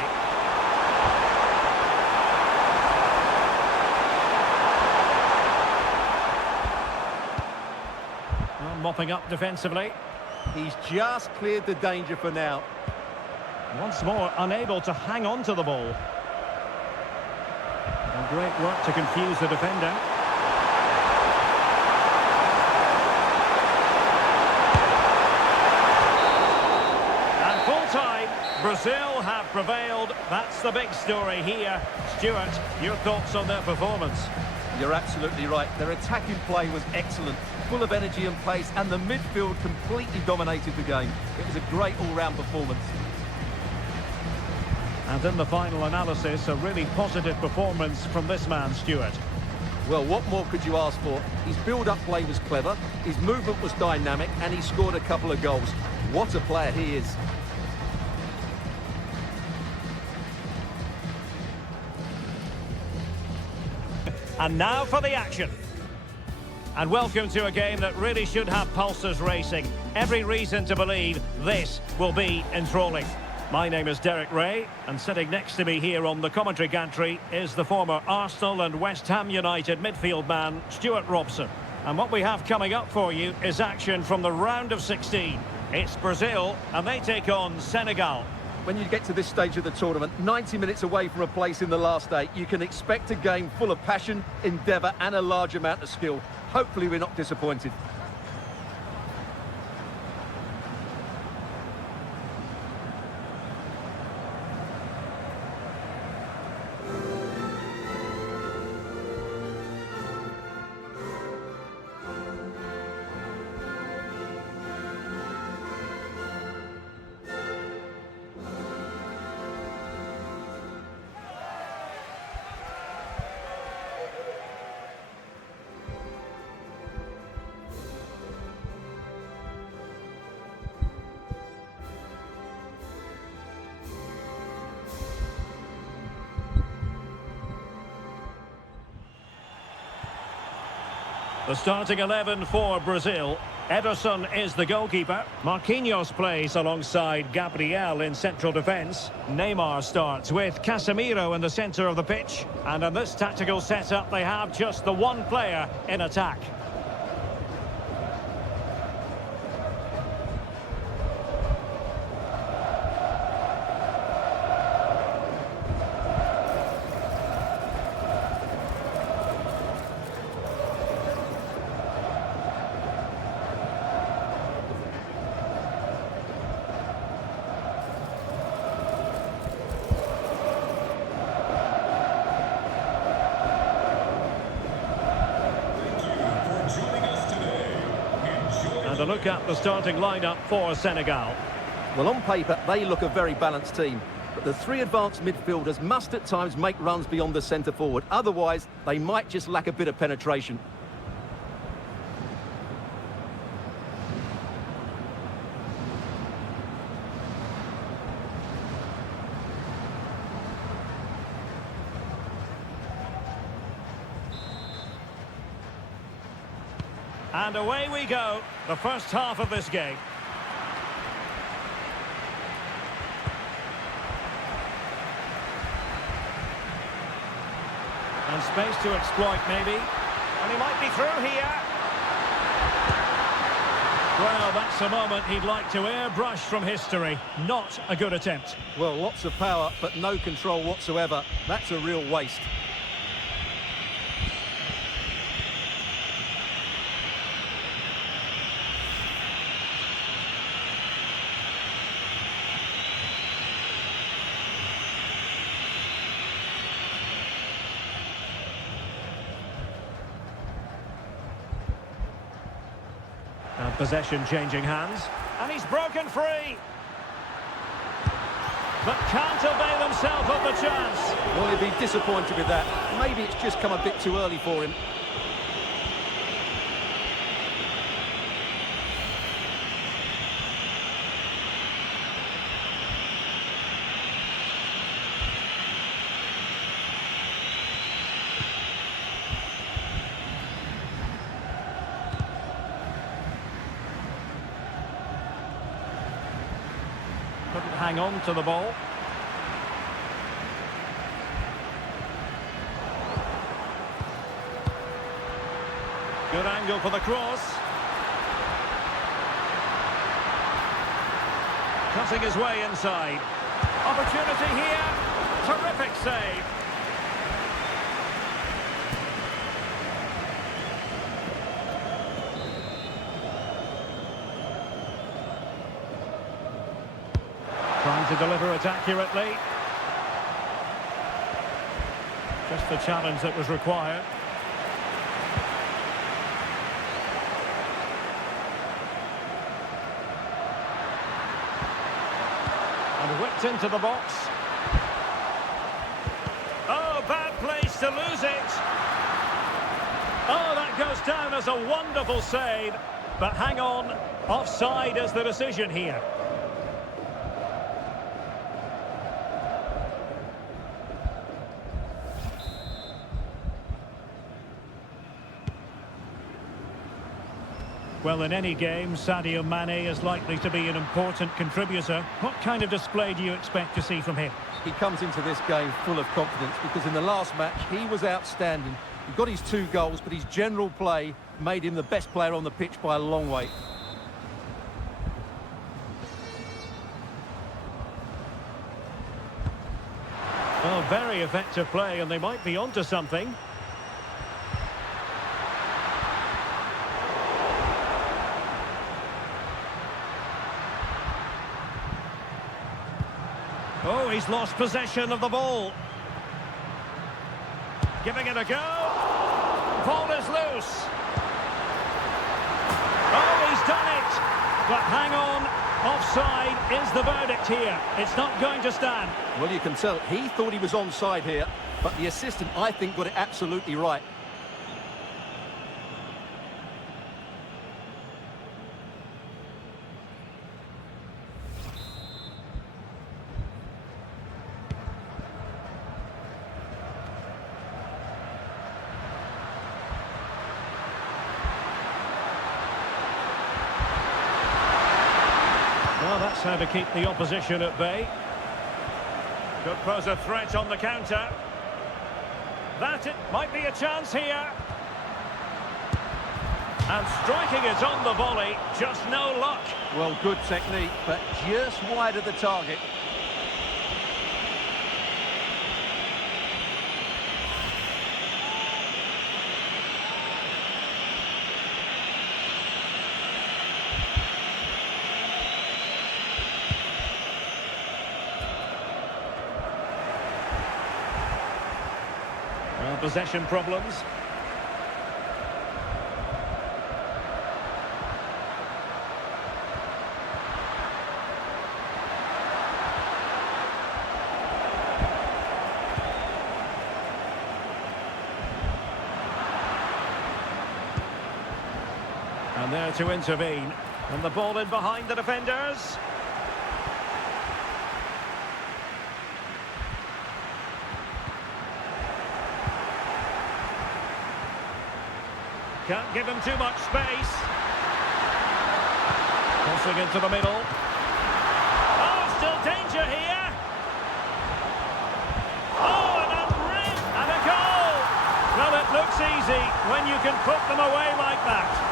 Well, mopping up defensively. He's just cleared the danger for now. Once more, unable to hang on to the ball. And great work to confuse the defender. And full time. Brazil have prevailed. That's the big story here. Stuart, your thoughts on their performance? You're absolutely right. Their attacking play was excellent, full of energy and pace, and the midfield completely dominated the game. It was a great all-round performance. And in the final analysis, a really positive performance from this man, Stuart. Well, what more could you ask for? His build-up play was clever, his movement was dynamic, and he scored a couple of goals. What a player he is. And now for the action. And welcome to a game that really should have pulses racing. Every reason to believe this will be enthralling. My name is Derek Ray, and sitting next to me here on the commentary gantry is the former Arsenal and West Ham United midfield man, Stuart Robson. And what we have coming up for you is action from the round of 16. It's Brazil, and they take on Senegal. When you get to this stage of the tournament, 90 minutes away from a place in the last eight, you can expect a game full of passion, endeavour and a large amount of skill. Hopefully we're not disappointed. The starting 11 for Brazil. Ederson is the goalkeeper. Marquinhos plays alongside Gabriel in central defence. Neymar starts with Casemiro in the centre of the pitch. And in this tactical setup, they have just the one player in attack. And a look at the starting lineup for Senegal. Well, on paper, they look a very balanced team. But the three advanced midfielders must at times make runs beyond the centre forward. Otherwise, they might just lack a bit of penetration. And away we go, the first half of this game. And space to exploit, maybe. And he might be through here. Well, that's a moment he'd like to airbrush from history. Not a good attempt. Well, lots of power, but no control whatsoever. That's a real waste. And possession changing hands. And he's broken free. But can't avail himself of the chance. Well, he'd be disappointed with that. Maybe it's just come a bit too early for him. Couldn't hang on to the ball. Good angle for the cross. Cutting his way inside. Opportunity here. Terrific save. Trying to deliver it accurately. Just the challenge that was required. And whipped into the box. Oh, bad place to lose it. Oh, that goes down as a wonderful save. But hang on, offside is the decision here. Well, in any game, Sadio Mane is likely to be an important contributor. What kind of display do you expect to see from him? He comes into this game full of confidence because in the last match, he was outstanding. He got his 2 goals, but his general play made him the best player on the pitch by a long way. Well, very effective play, and they might be onto something. Oh, he's lost possession of the ball. Giving it a go. Ball is loose. Oh, he's done it. But hang on. Offside is the verdict here. It's not going to stand. Well, you can tell he thought he was onside here, but the assistant, I think, got it absolutely right. That's how to keep the opposition at bay. Could pose a threat on the counter. That it might be a chance here. And striking it on the volley, just no luck. Well, good technique, but just wide of the target. Well, possession problems. And there to intervene. And the ball in behind the defenders. Can't give him too much space. Crossing into the middle. Oh, still danger here. Oh, and a rip and a goal. Well, it looks easy when you can put them away like that.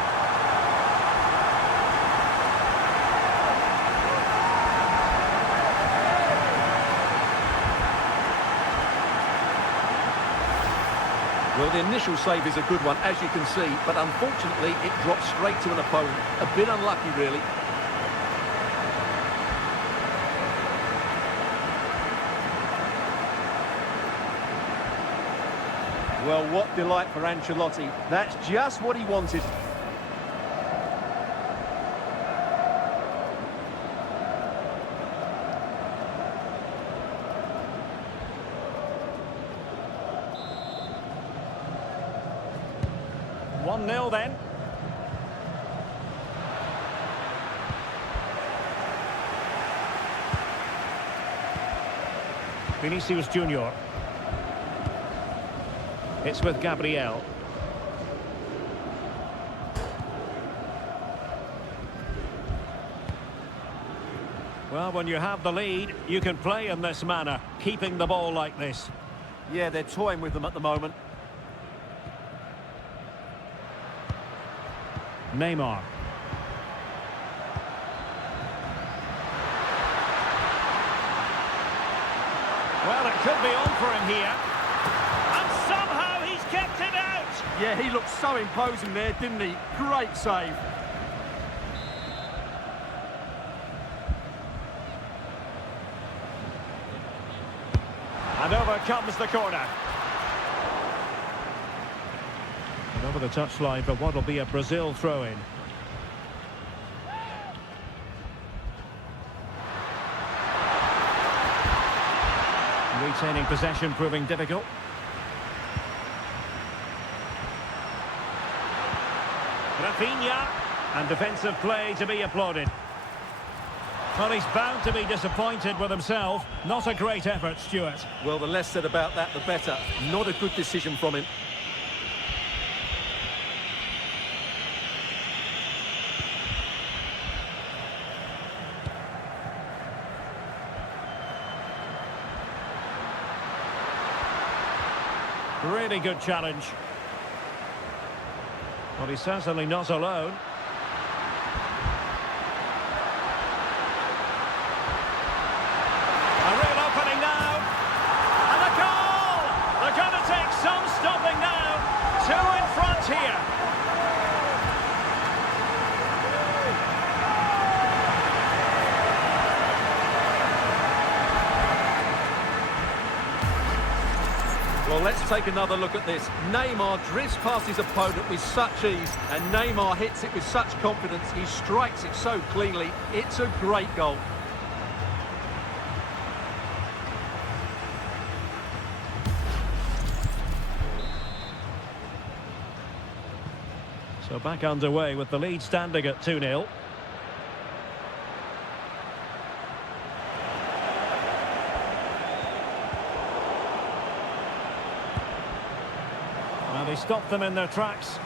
Well, the initial save is a good one, as you can see, but unfortunately it drops straight to an opponent. A bit unlucky, really. Well, what delight for Ancelotti. That's just what he wanted. One 0 then. Vinicius Junior. It's with Gabriel. Well, when you have the lead, you can play in this manner, keeping the ball like this. Yeah, they're toying with them at the moment. Neymar. Well, it could be on for him here. And somehow he's kept it out. Yeah, he looked so imposing there, didn't he? Great save. And over comes the corner. And over the touchline for what will be a Brazil throw-in. Retaining possession proving difficult. Rafinha, and defensive play to be applauded. Well, he's bound to be disappointed with himself. Not a great effort, Stuart. Well, the less said about that, the better. Not a good decision from him. Really good challenge. Well, he's certainly not alone. A real opening now. And a goal! They're going to take some stopping now. Two in front here. Well, let's take another look at this. Neymar drifts past his opponent with such ease, and Neymar hits it with such confidence. He strikes it so cleanly. It's a great goal. So back underway with the lead standing at 2-0. Well, they stopped them in their tracks.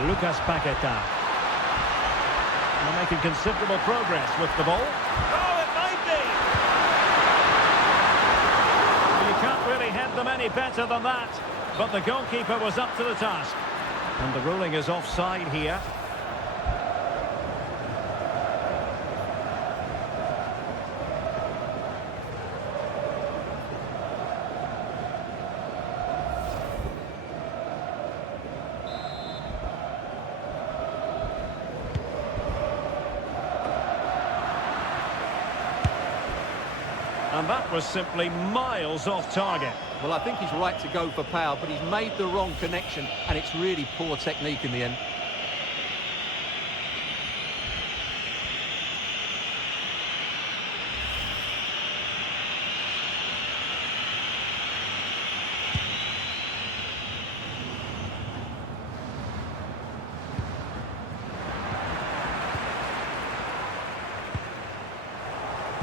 Lucas Paqueta. They're making considerable progress with the ball. Oh, it might be! You can't really head them any better than that. But the goalkeeper was up to the task. And the ruling is offside here. And that was simply miles off target. Well, I think he's right to go for power, but he's made the wrong connection, and it's really poor technique in the end.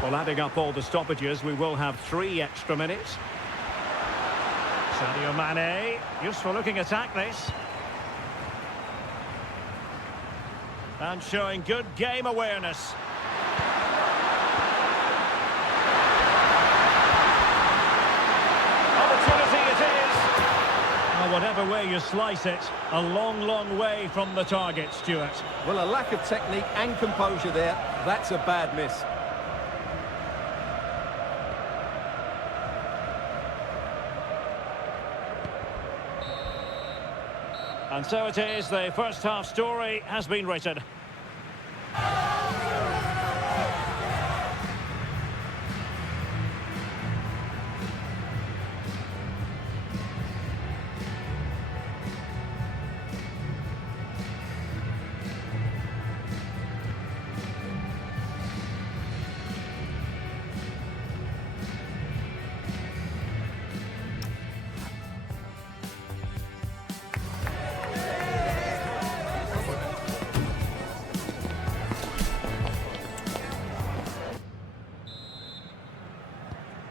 Well, adding up all the stoppages, we will have 3 extra minutes. Sadio Mane, useful looking attack this. And showing good game awareness. Opportunity it is. Well, whatever way you slice it, a long, long way from the target, Stuart. Well, a lack of technique and composure there, that's a bad miss. And so it is, the first half story has been written.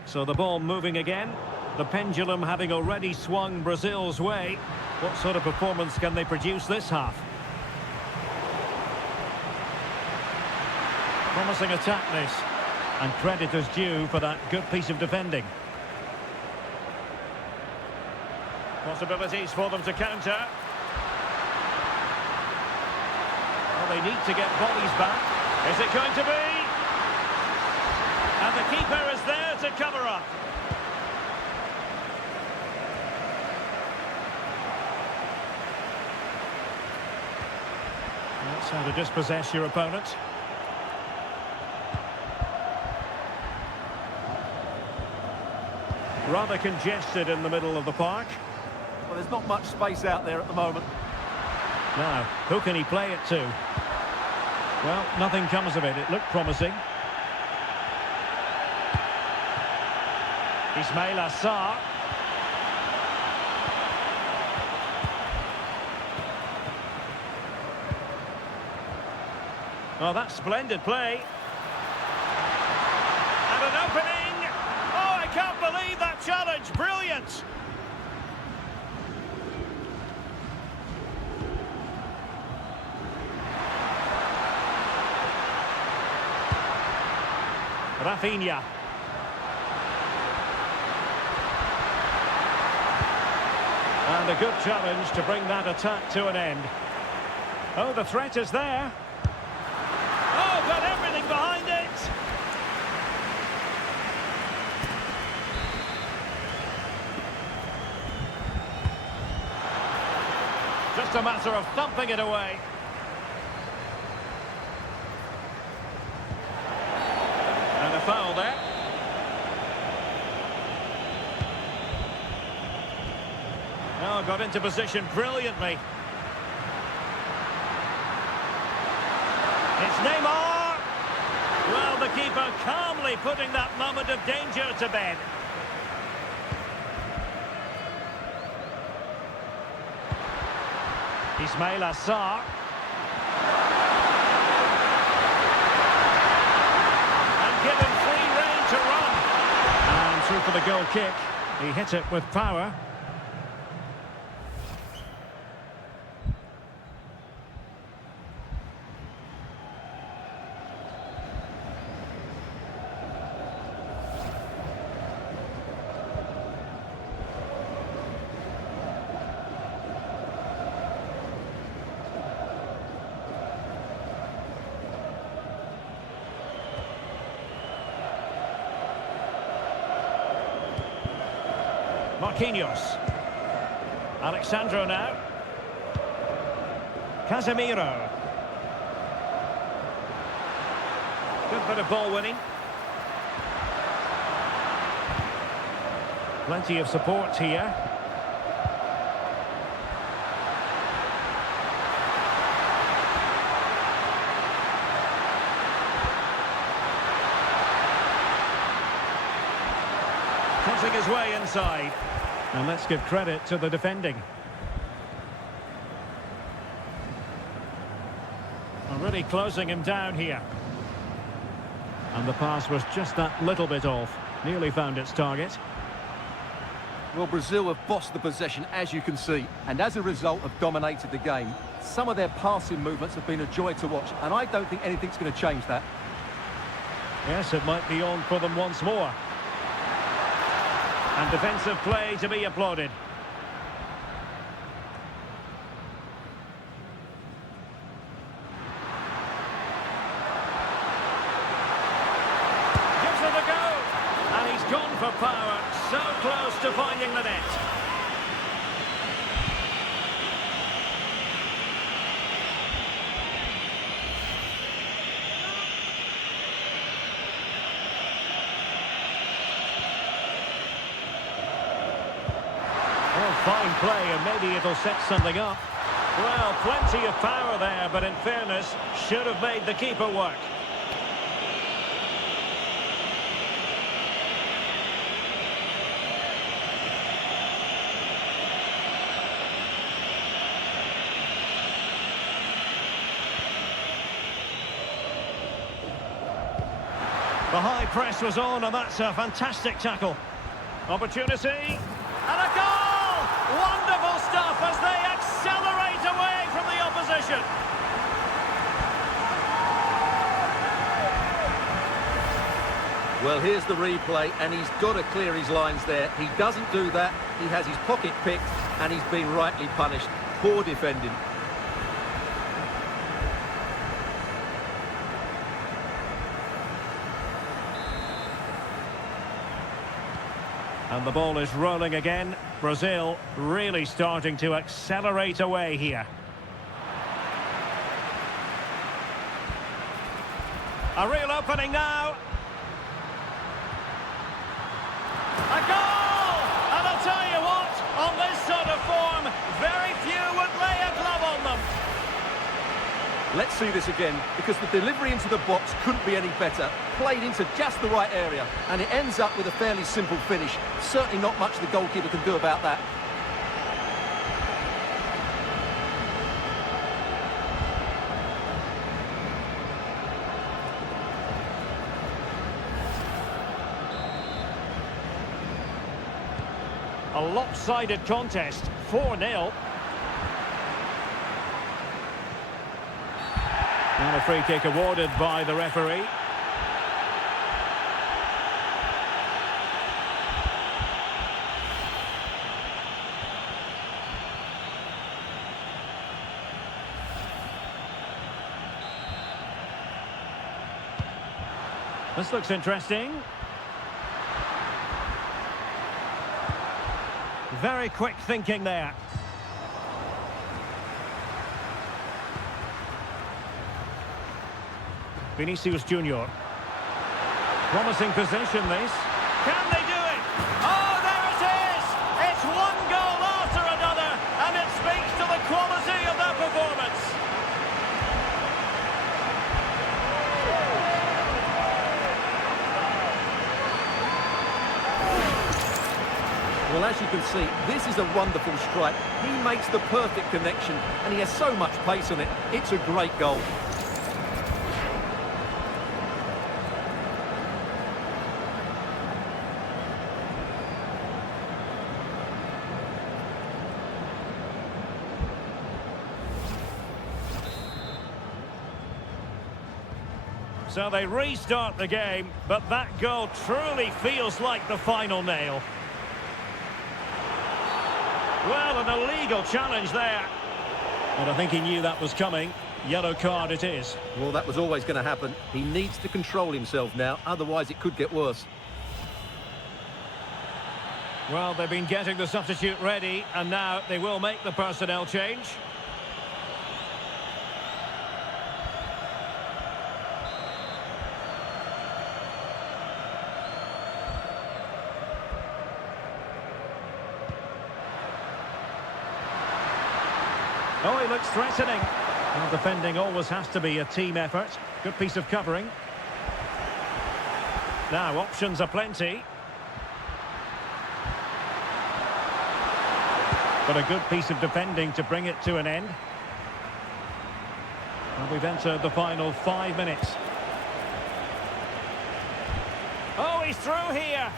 So the ball moving again. The pendulum having already swung Brazil's way. What sort of performance can they produce this half? Promising attack this. And credit is due for that good piece of defending. Possibilities for them to counter. Well, they need to get bodies back. Is it going to be? And the keeper is there to cover up. That's how to dispossess your opponent. Rather congested in the middle of the park. Well, there's not much space out there at the moment. Now, who can he play it to? Well, nothing comes of it. It looked promising. Ismail Assar. Oh, that's splendid play. And an opening. Oh, I can't believe that challenge. Brilliant. Rafinha. And a good challenge to bring that attack to an end. Oh, the threat is there. Oh, got everything behind it. Just a matter of thumping it away. And a foul there. Oh, got into position brilliantly. It's Neymar. Well, the keeper calmly putting that moment of danger to bed. Ismail Assar. And given free rein to run. And through for the goal kick. He hit it with power. Marquinhos. Alexandro now. Casemiro. Good bit of ball winning. Plenty of support here. Cutting his way inside. And let's give credit to the defending. Really closing him down here. And the pass was just that little bit off. Nearly found its target. Well, Brazil have bossed the possession, as you can see, and as a result have dominated the game. Some of their passing movements have been a joy to watch, and I don't think anything's going to change that. Yes, it might be on for them once more. And defensive play to be applauded. Gives it a go. And he's gone for power. So close to finding the net. Well, fine play, and maybe it'll set something up. Well, plenty of power there, but in fairness, should have made the keeper work. The high press was on, and that's a fantastic tackle. Opportunity, and a goal! Wonderful stuff as they accelerate away from the opposition. Well, here's the replay, and he's got to clear his lines there. He doesn't do that. He has his pocket picked, and he's been rightly punished. Poor defending. And the ball is rolling again. Brazil really starting to accelerate away here. A real opening now. A goal! And I'll tell you what, on this sort of form, very few would lay a glove on them. Let's see this again, because the delivery into the box couldn't be any better. Played into just the right area, and it ends up with a fairly simple finish. Certainly not much the goalkeeper can do about that. A lopsided contest, 4-0. And a free kick awarded by the referee. This looks interesting. Very quick thinking there. Vinicius Junior. Promising position this. Can they do it? Oh, there it is! It's one goal after another, and it speaks to the quality of their performance. Well, as you can see, this is a wonderful strike. He makes the perfect connection, and he has so much pace on it. It's a great goal. So they restart the game, but that goal truly feels like the final nail. Well, an illegal challenge there. And I think he knew that was coming. Yellow card it is. Well, that was always going to happen. He needs to control himself now, otherwise it could get worse. Well, they've been getting the substitute ready, and now they will make the personnel change. Oh, he looks threatening. Well, defending always has to be a team effort. Good piece of covering. Now, options are plenty. But a good piece of defending to bring it to an end. Well, we've entered the final 5 minutes. Oh, he's through here.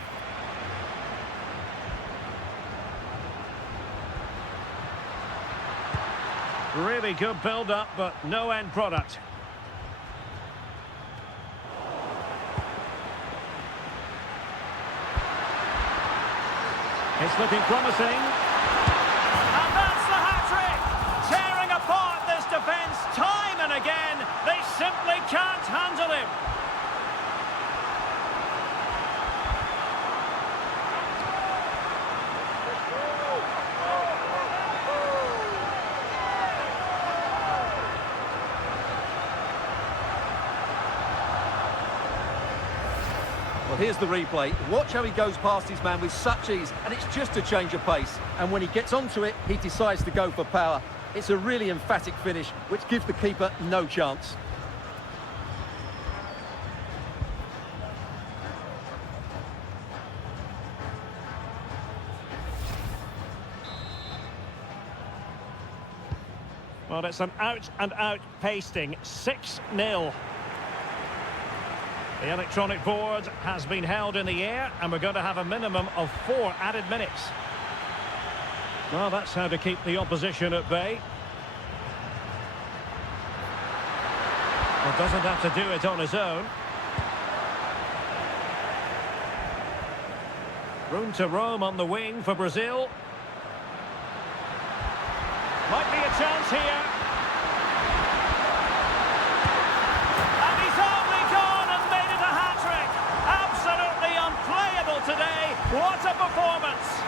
Really good build-up, but no end product. It's looking promising. And that's the hat-trick! Tearing apart this defence time and again. They simply can't handle him. Well, here's the replay. Watch how he goes past his man with such ease, and it's just a change of pace. And when he gets onto it, he decides to go for power. It's a really emphatic finish, which gives the keeper no chance. Well, it's an out-and-out pasting. 6-0. The electronic board has been held in the air, and we're going to have a minimum of 4 added minutes. Well, that's how to keep the opposition at bay. Well, doesn't have to do it on his own. Room to roam on the wing for Brazil. Might be a chance here. And he's only gone and made it a hat-trick. Absolutely unplayable today. What a performance.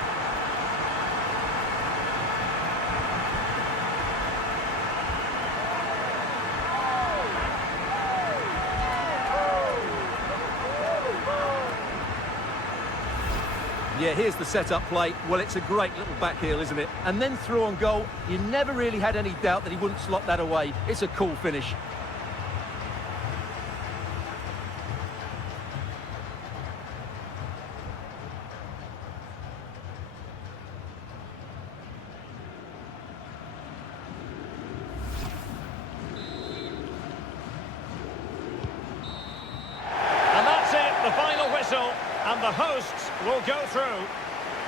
Yeah, here's the set-up play. Well, it's a great little back heel, isn't it? And then through on goal, you never really had any doubt that he wouldn't slot that away. It's a cool finish. And that's it, the final whistle. And the hosts will go through.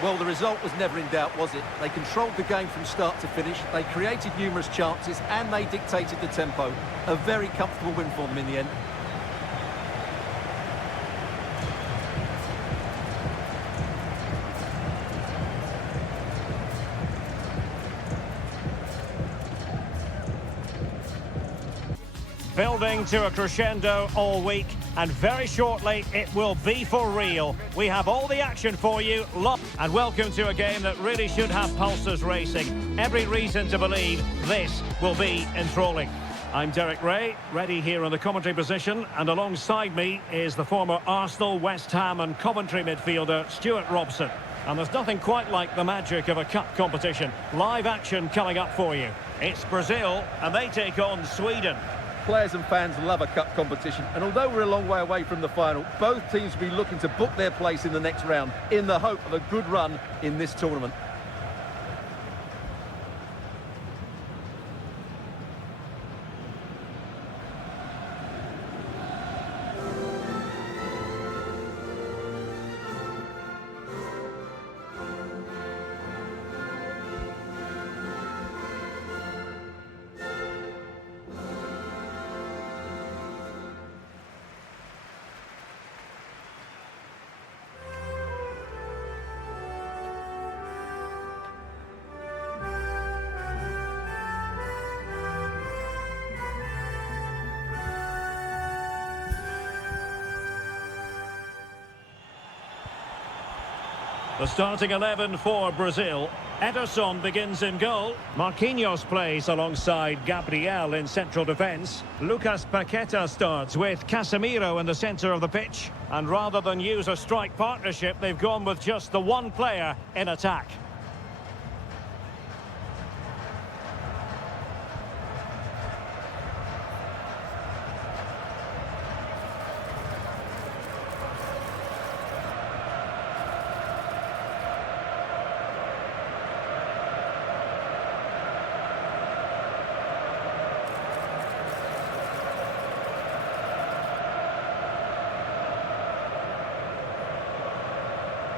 Well, the result was never in doubt, was it? They controlled the game from start to finish, they created numerous chances, and they dictated the tempo. A very comfortable win for them in the end. Building to a crescendo all week, and very shortly it will be for real. We have all the action for you, and welcome to a game that really should have pulses racing. Every reason to believe this will be enthralling. I'm Derek Ray, ready here in the commentary position, and alongside me is the former Arsenal, West Ham and Coventry midfielder Stuart Robson. And there's nothing quite like the magic of a cup competition. Live action coming up for you. It's Brazil, and they take on Sweden. Players and fans love a cup competition, and although we're a long way away from the final, both teams will be looking to book their place in the next round in the hope of a good run in this tournament. The starting 11 for Brazil. Ederson begins in goal. Marquinhos plays alongside Gabriel in central defence. Lucas Paqueta starts with Casemiro in the centre of the pitch. And rather than use a strike partnership, they've gone with just the one player in attack.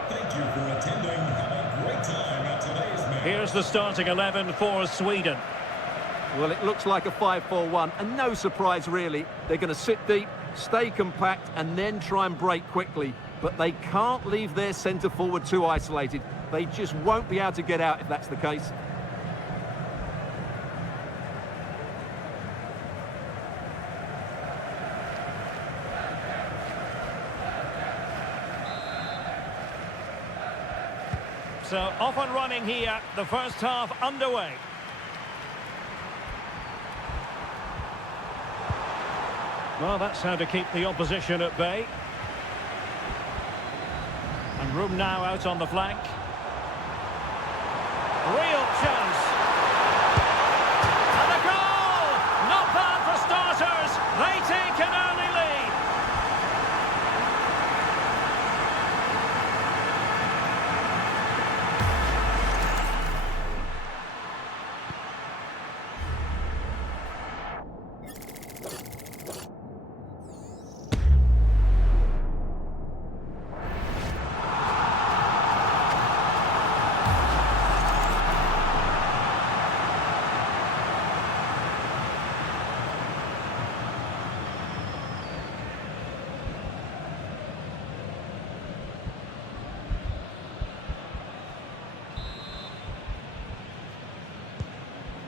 Thank you for attending. Have a great time at today's match. Here's the starting 11 for Sweden. Well, it looks like a 5-4-1, and no surprise, really. They're going to sit deep, stay compact, and then try and break quickly. But they can't leave their centre-forward too isolated. They just won't be able to get out if that's the case. So off and running here, the first half underway. Well, that's how to keep the opposition at bay. And room now out on the flank. Real chance. And a goal! Not bad for starters. They take an early lead.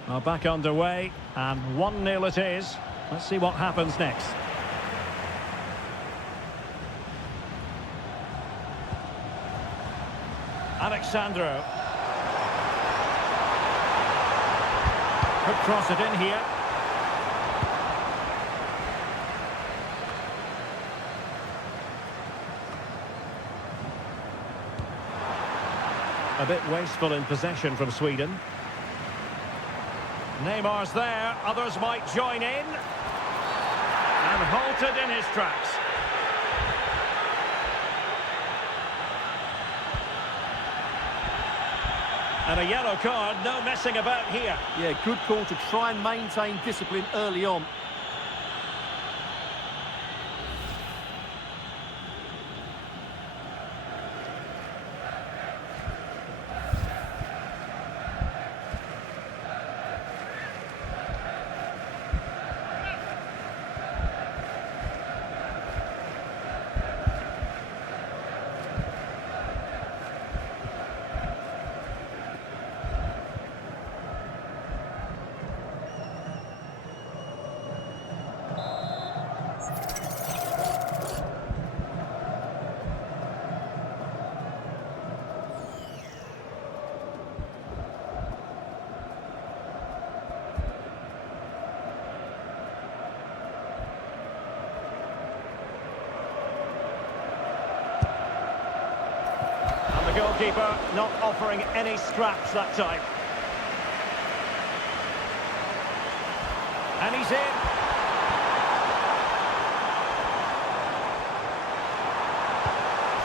Well, back underway, and 1-0 it is. Let's see what happens next. Alexandro. Could cross it in here. A bit wasteful in possession from Sweden. Neymar's there, others might join in. And halted in his tracks. And a yellow card, no messing about here. Yeah, good call to try and maintain discipline early on. The goalkeeper not offering any scraps that time. And he's in.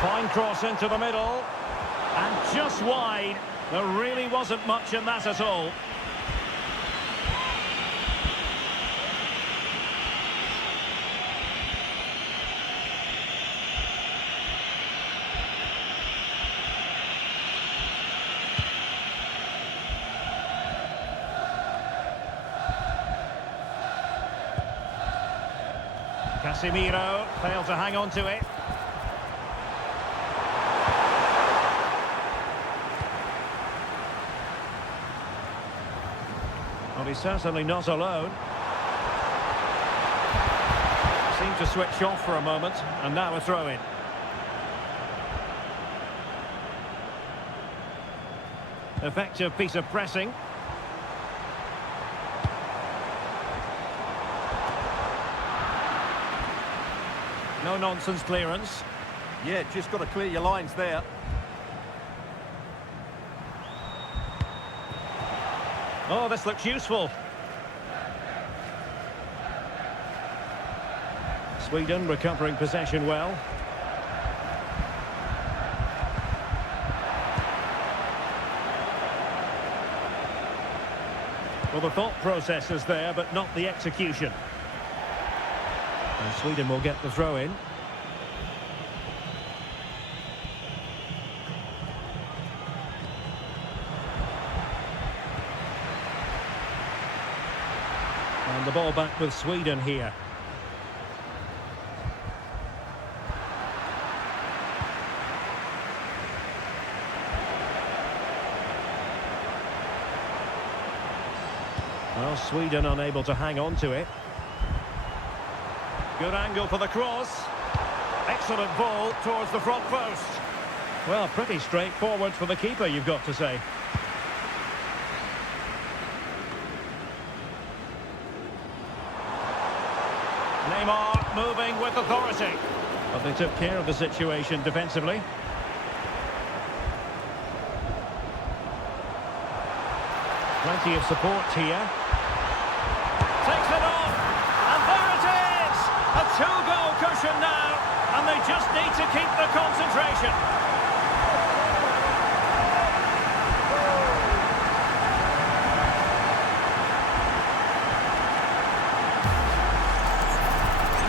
Fine cross into the middle. And just wide. There really wasn't much in that at all. Casemiro failed to hang on to it. Well, he's certainly not alone. Seemed to switch off for a moment, and now a throw-in. Effective piece of pressing. No-nonsense clearance. Yeah, just got to clear your lines there. Oh, this looks useful. Sweden recovering possession well. Well, the thought process is there, but not the execution. And Sweden will get the throw in. And the ball back with Sweden here. Well, Sweden unable to hang on to it. Good angle for the cross. Excellent ball towards the front post. Well, pretty straightforward for the keeper, you've got to say. Neymar moving with authority. But they took care of the situation defensively. Plenty of support here. Takes it on, and there it is! A two-goal cushion now, and they just need to keep the concentration.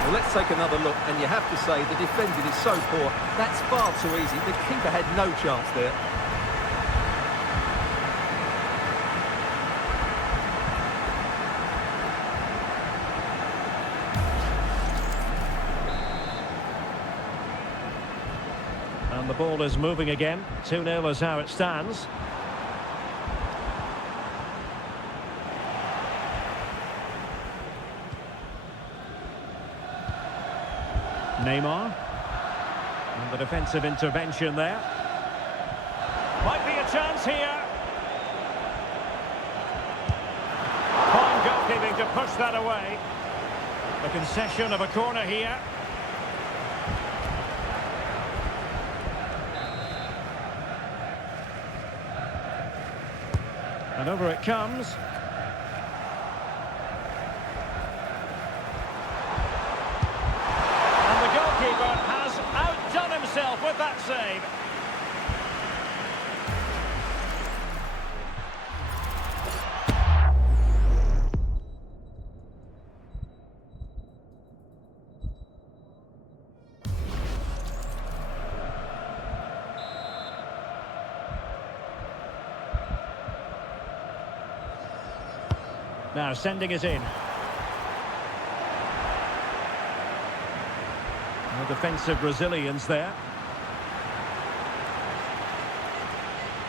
Well, let's take another look, and you have to say the defending is so poor. That's far too easy. The keeper had no chance there. And the ball is moving again. 2-0 is how it stands. Neymar. And the defensive intervention there. Might be a chance here. Fine goalkeeping to push that away. The concession of a corner here. And over it comes. And the goalkeeper has outdone himself with that save. Now sending it in. No defensive resilience there.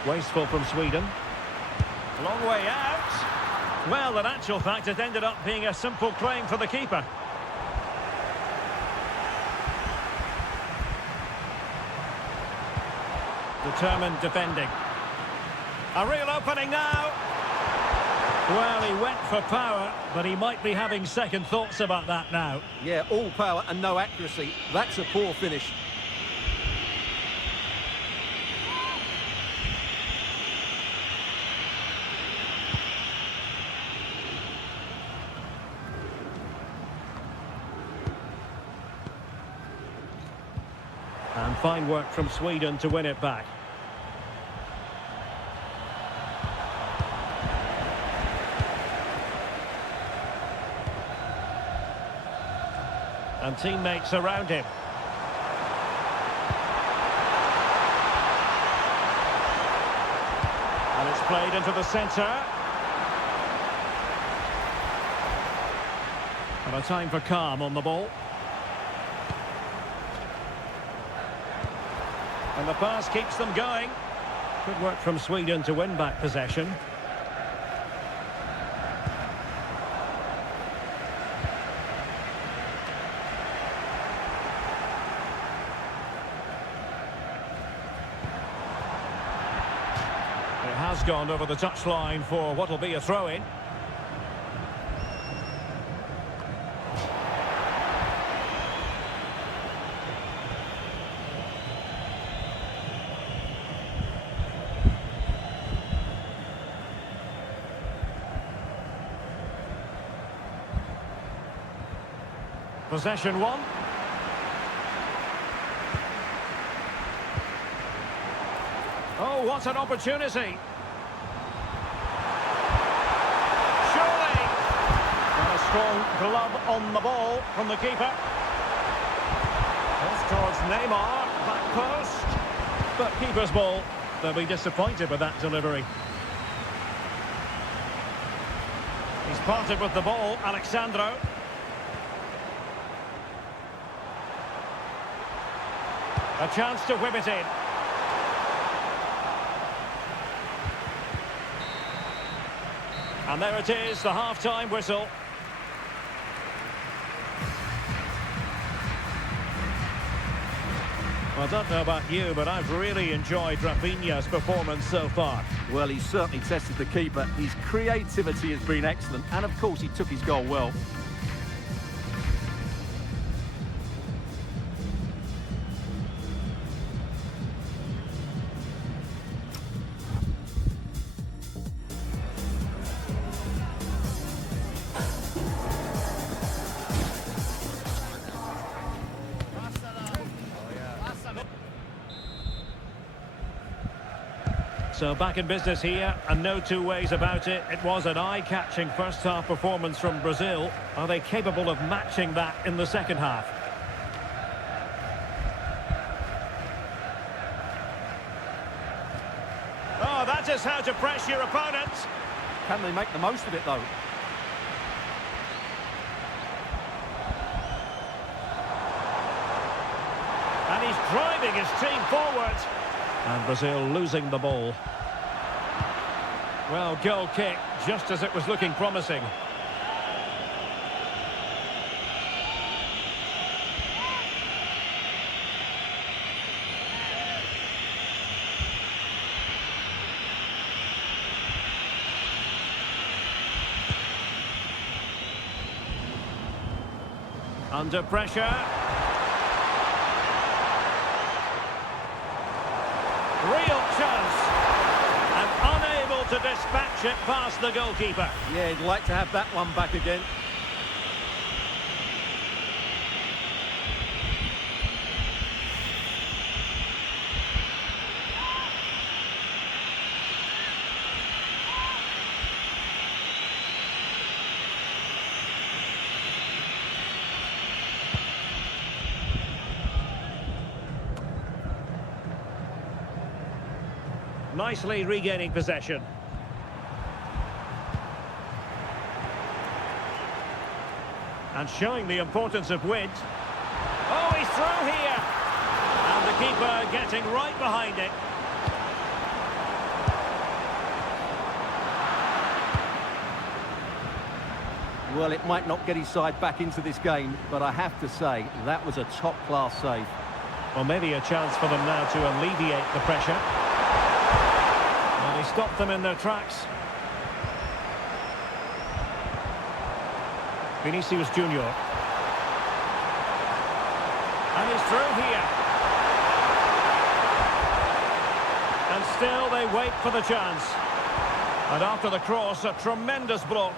Wasteful from Sweden. Long way out. Well, in actual fact, it ended up being a simple claim for the keeper. Determined defending. A real opening now. Well, he went for power, but he might be having second thoughts about that now. Yeah, all power and no accuracy. That's a poor finish. And fine work from Sweden to win it back. And teammates around him. And it's played into the centre. And a time for calm on the ball. And the pass keeps them going. Good work from Sweden to win back possession. has gone over the touchline for what will be a throw-in. Possession one. Oh, what an opportunity. Surely. And a strong glove on the ball from the keeper. Off towards Neymar, back post. But keeper's ball. They'll be disappointed with that delivery. He's parted with the ball, Alexandro. A chance to whip it in. And there it is, the half-time whistle. Well, I don't know about you, but I've really enjoyed Rafinha's performance so far. Well, he's certainly tested the keeper. His creativity has been excellent. And, of course, he took his goal well. So back in business here, and no two ways about it. It was an eye-catching first-half performance from Brazil. Are they capable of matching that in the second half? Oh, that is how to press your opponent. Can they make the most of it, though? And he's driving his team forward. And Brazil losing the ball. Well, goal kick, just as it was looking promising. Under pressure. Real chance. And unable to dispatch it past the goalkeeper. Yeah, he'd like to have that one back again. Nicely regaining possession. And showing the importance of width. Oh, he's through here. And the keeper getting right behind it. Well, it might not get his side back into this game, but I have to say, that was a top-class save. Well, maybe a chance for them now to alleviate the pressure. Well, he stopped them in their tracks. Vinicius Junior. And he's through here. And still they wait for the chance. And after the cross, a tremendous block.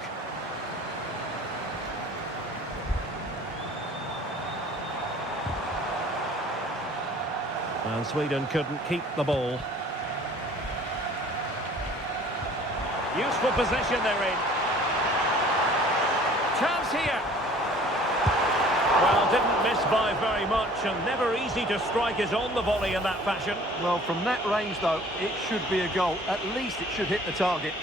And Sweden couldn't keep the ball. Useful possession they're in. Chance here. Well, didn't miss by very much, and never easy to strike it on the volley in that fashion. Well, from that range, though, it should be a goal. At least it should hit the target.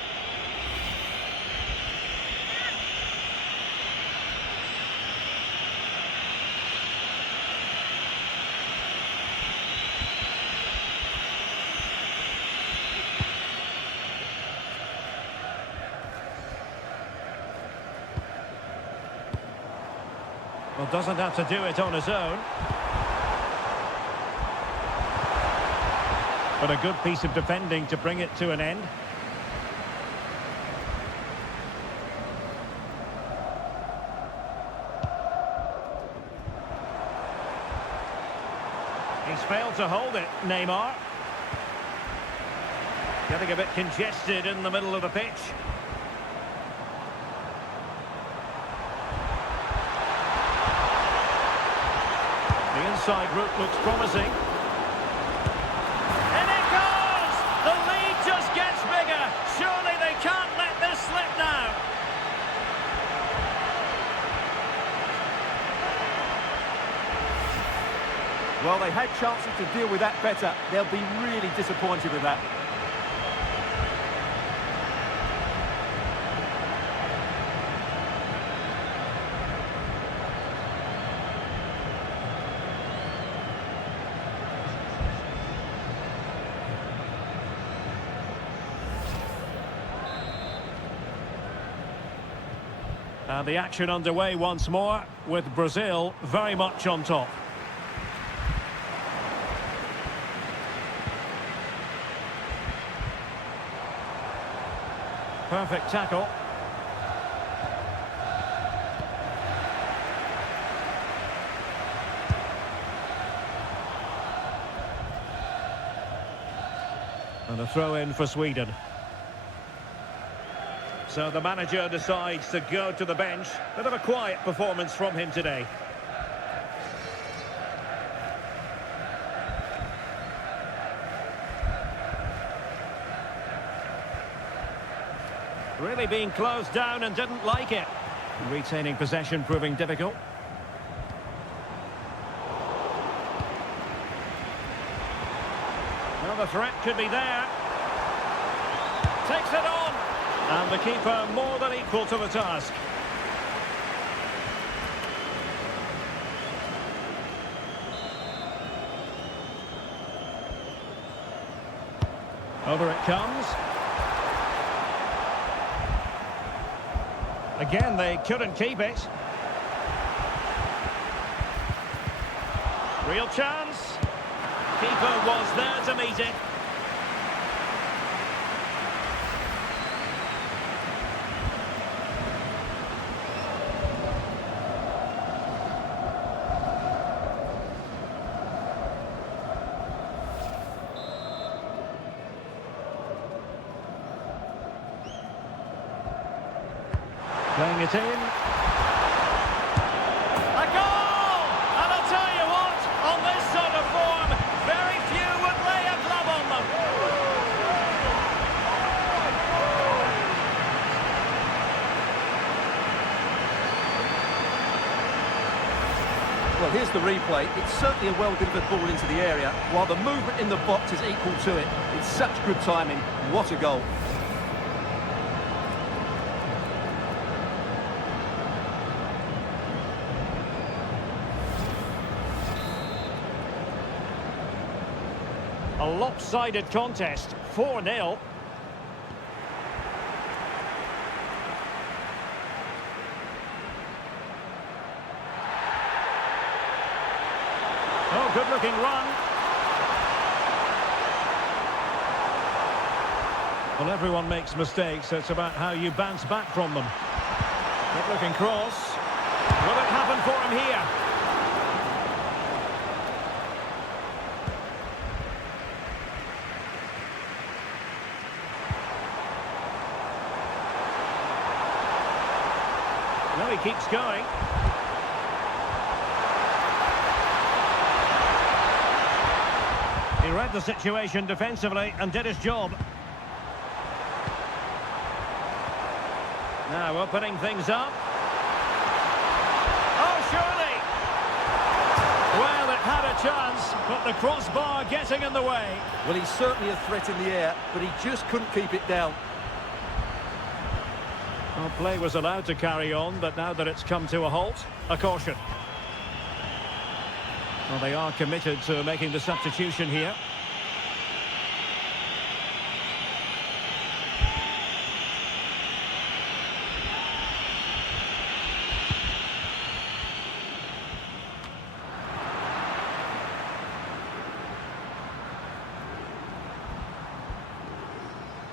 Well, doesn't have to do it on his own. But a good piece of defending to bring it to an end. He's failed to hold it, Neymar. Getting a bit congested in the middle of the pitch. The inside route looks promising. And it goes! The lead just gets bigger. Surely they can't let this slip now. Well, they had chances to deal with that better. They'll be really disappointed with that. And the action underway once more, with Brazil very much on top. Perfect tackle. And a throw in for Sweden. So the manager decides to go to the bench. Bit of a quiet performance from him today. Really being closed down and didn't like it. Retaining possession proving difficult. Well, the threat could be there. Takes it on. And the keeper more than equal to the task. Over it comes. Again, they couldn't keep it. Real chance. Keeper was there to meet it. Playing it in. A goal! And I'll tell you what, on this sort of form, very few would lay a glove on them. Well, here's the replay. It's certainly a well-delivered ball into the area, while the movement in the box is equal to it. It's such good timing. What a goal. A lopsided contest, 4-0. Oh, good-looking run. Well, everyone makes mistakes. It's about how you bounce back from them. Good-looking cross. Will it happen for him here? No, he keeps going. He read the situation defensively and did his job. Now opening things up. Oh, surely! Well, it had a chance, but the crossbar getting in the way. Well, he's certainly a threat in the air, but he just couldn't keep it down. Well, play was allowed to carry on, but now that it's come to a halt, a caution. Well, they are committed to making the substitution here.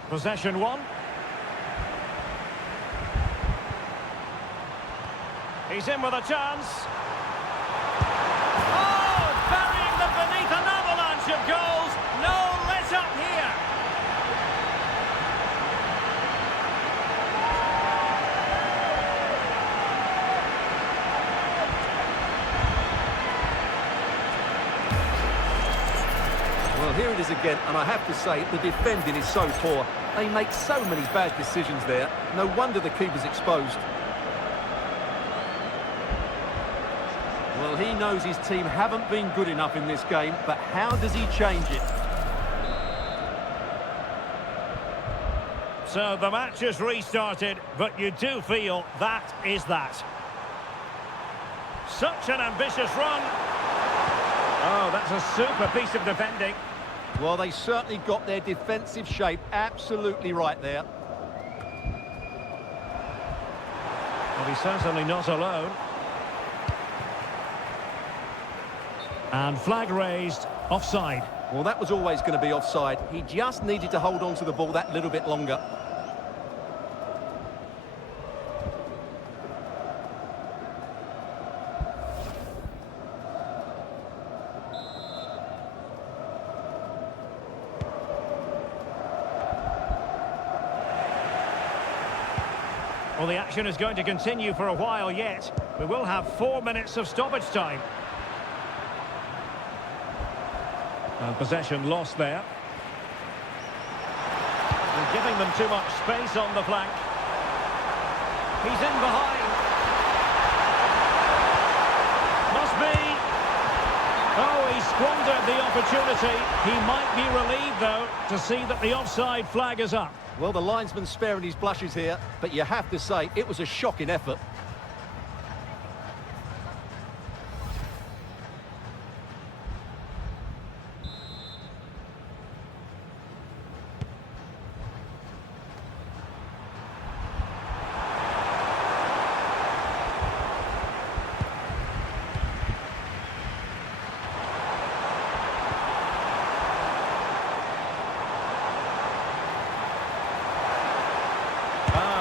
Possession one. He's in with a chance. Oh, burying them beneath another. here it is again, and I have to say, the defending is so poor. They make so many bad decisions there. No wonder the keeper's exposed. Well, he knows his team haven't been good enough in this game, but how does he change it? So the match has restarted, but you do feel that is that. Such an ambitious run. Oh, that's a super piece of defending. Well, they certainly got their defensive shape absolutely right there. Well, he's certainly not alone. And flag raised, offside. Well, that was always going to be offside. He just needed to hold on to the ball that little bit longer. Well, the action is going to continue for a while yet. We will have 4 minutes of stoppage time. And possession lost there. And giving them too much space on the flank. He's in behind. Must be. Oh, he squandered the opportunity. He might be relieved, though, to see that the offside flag is up. Well, the linesman's sparing his blushes here, but you have to say it was a shocking effort.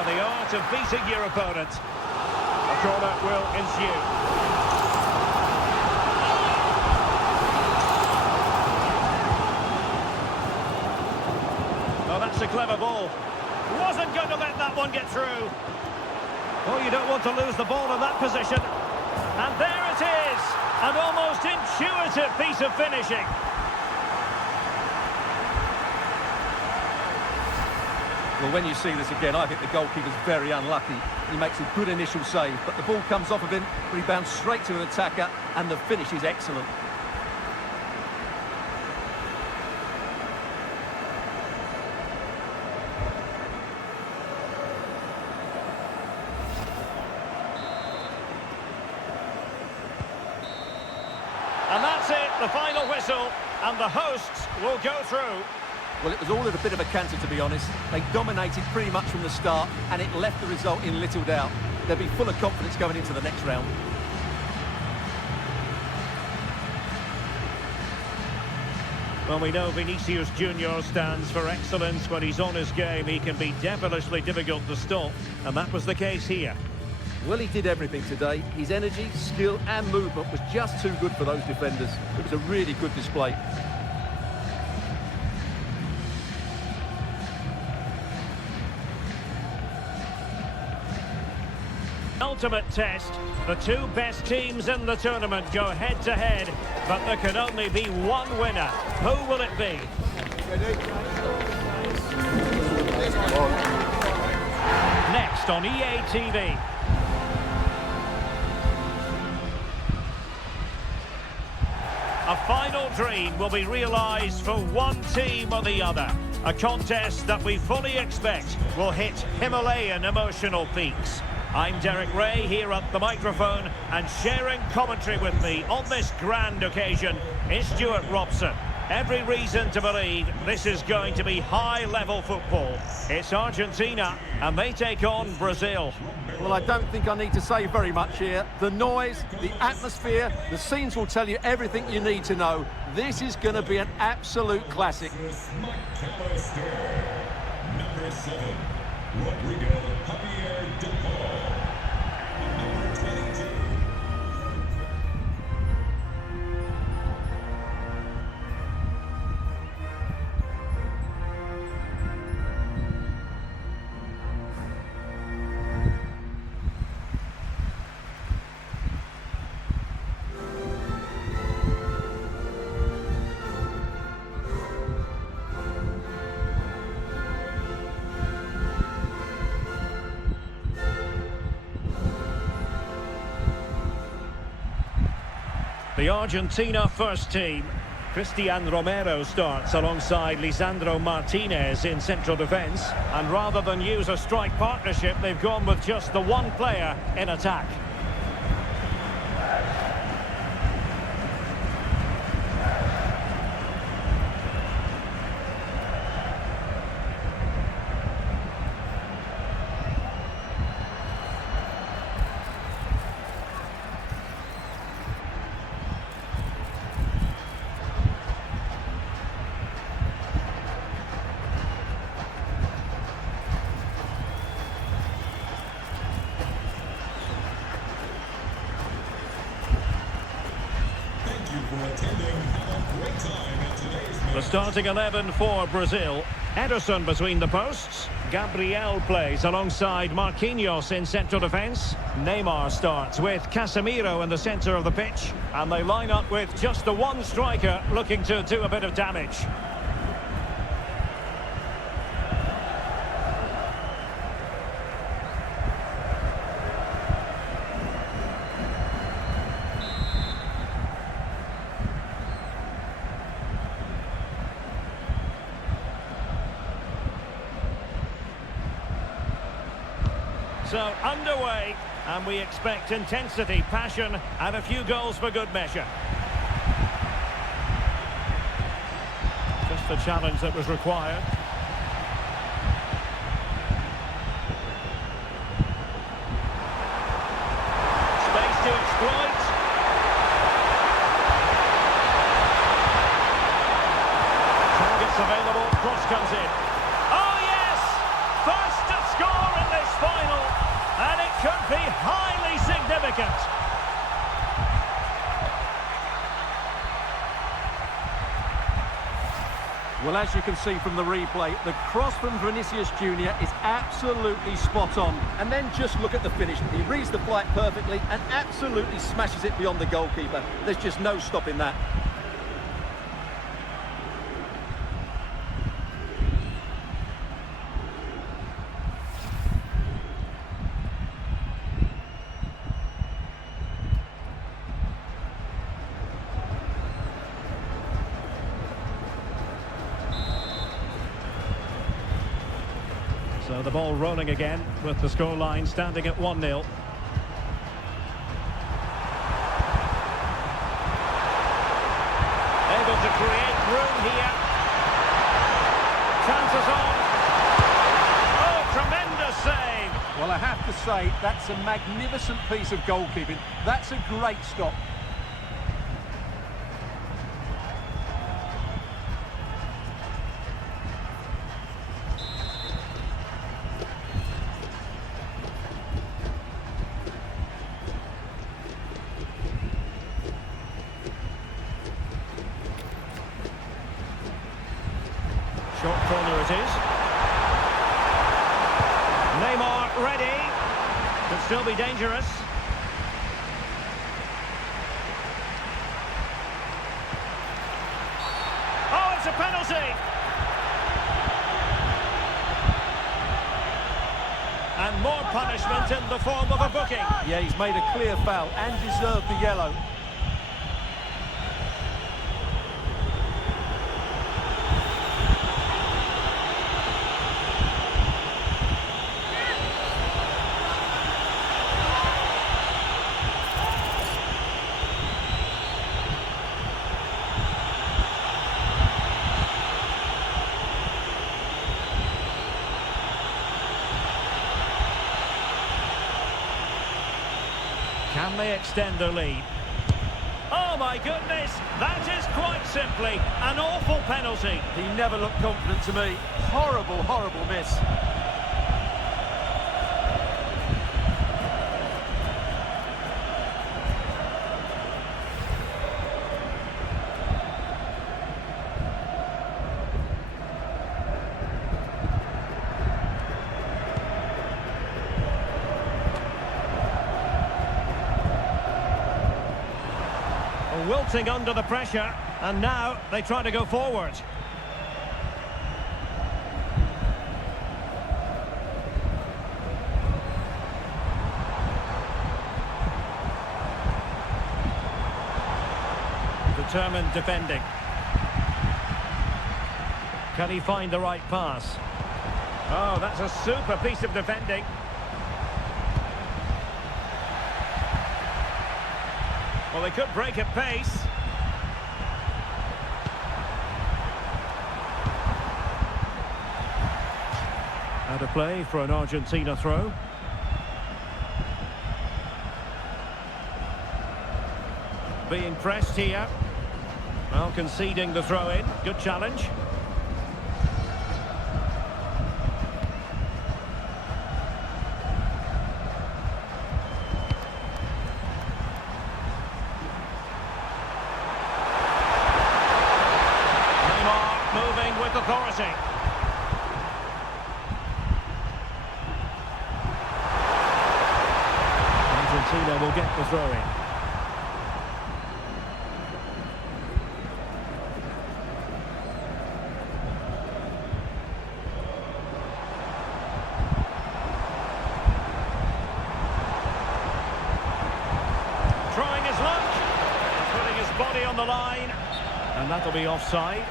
The art of beating your opponent. A corner will ensue. Oh, that's a clever ball. Wasn't going to let that one get through. Oh, you don't want to lose the ball in that position. And there it is. An almost intuitive piece of finishing. Well, when you see this again, I think the goalkeeper's very unlucky. He makes a good initial save, but the ball comes off of him, rebounds straight to an attacker, and the finish is excellent. And that's it, the final whistle, and the hosts will go through. Well, it was all at a bit of a canter, to be honest. They dominated pretty much from the start, and it left the result in little doubt. They'll be full of confidence going into the next round. Well, we know Vinicius Junior stands for excellence. When he's on his game, he can be devilishly difficult to stop, and that was the case here. Well, he did everything today. His energy, skill and movement was just too good for those defenders. It was a really good display. Ultimate test. The two best teams in the tournament go head-to-head, but there can only be one winner. Who will it be? Next on EA TV. A final dream will be realised for one team or the other. A contest that we fully expect will hit Himalayan emotional peaks. I'm Derek Ray here at the microphone, and sharing commentary with me on this grand occasion is Stuart Robson. Every reason to believe this is going to be high-level football. It's Argentina, and they take on Brazil. Well, I don't think I need to say very much here. The noise, the atmosphere, the scenes will tell you everything you need to know. This is going to be an absolute classic. Number 7, Rodrigo Javier de Paul. Number 22. The Argentina first team. Cristian Romero starts alongside Lisandro Martinez in central defence. And rather than use a strike partnership, they've gone with just the one player in attack. Thank you for attending. Have a great time at today's match. The starting 11 for Brazil. Ederson between the posts. Gabriel plays alongside Marquinhos in central defence. Neymar starts with Casemiro in the centre of the pitch. And they line up with just the one striker looking to do a bit of damage. So, underway, and we expect intensity, passion, and a few goals for good measure. Just the challenge that was required. Space to exploit. Targets available, cross comes in. Oh yes! First to score in this final, and it could be highly significant. Well, as you can see from the replay, the cross from Vinicius Junior is absolutely spot on. And then just look at the finish. He reads the flight perfectly and absolutely smashes it beyond the goalkeeper. There's just no stopping that. So the ball rolling again with the scoreline standing at 1-0. Able to create room here. Chances on. Oh, tremendous save. Well, I have to say, that's a magnificent piece of goalkeeping. That's a great stop. Short corner it is. Neymar ready. Could still be dangerous. Oh, it's a penalty. And more punishment in the form of a booking. Yeah, he's made a clear foul and deserved the yellow. Can they extend their lead? Oh my goodness, that is quite simply an awful penalty. He never looked confident to me. Horrible, horrible miss. Wilting under the pressure, and now they try to go forward. determined defending. Can he find the right pass? Oh, that's a super piece of defending. Well, they could break at pace. Out of play for an Argentina throw. Being pressed here. Well, conceding the throw-in. Good challenge. Moving with authority. Argentina will get the throw in. Trying his luck, putting his body on the line, and that'll be offside.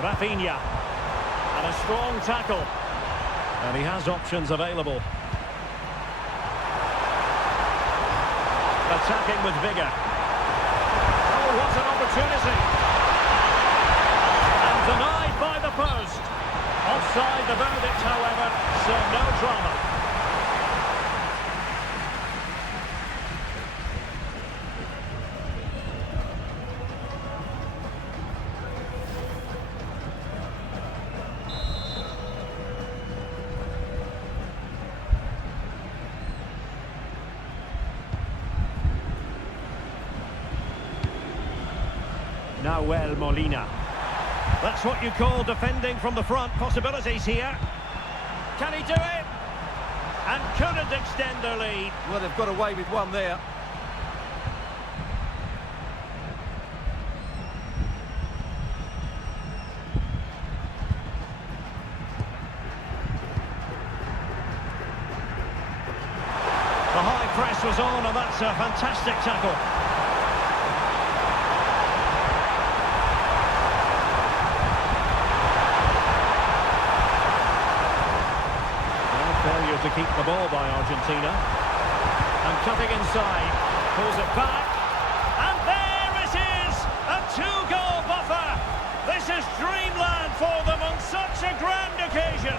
Rafinha, and a strong tackle, and he has options available. Attacking with vigour. Oh, what an opportunity! And denied by the post. Offside the verdict, however, so no drama. Nahuel Molina. That's what you call defending from the front. Possibilities here. Can he do it? And couldn't extend their lead. Well, they've got away with one there. The high press was on, and that's a fantastic tackle. Failure to keep the ball by Argentina. And cutting inside, pulls it back. And there it is! A two-goal buffer! This is dreamland for them on such a grand occasion.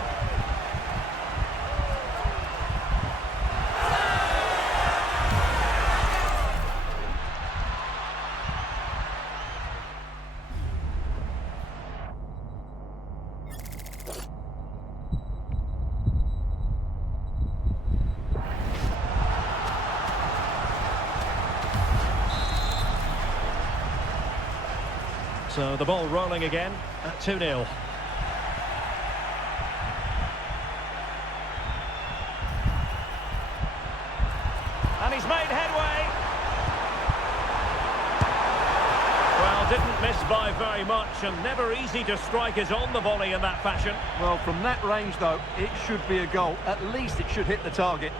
So the ball rolling again at 2-0. And he's made headway. Well, didn't miss by very much, and never easy to strike his on the volley in that fashion. Well, from that range, though, it should be a goal. At least it should hit the target.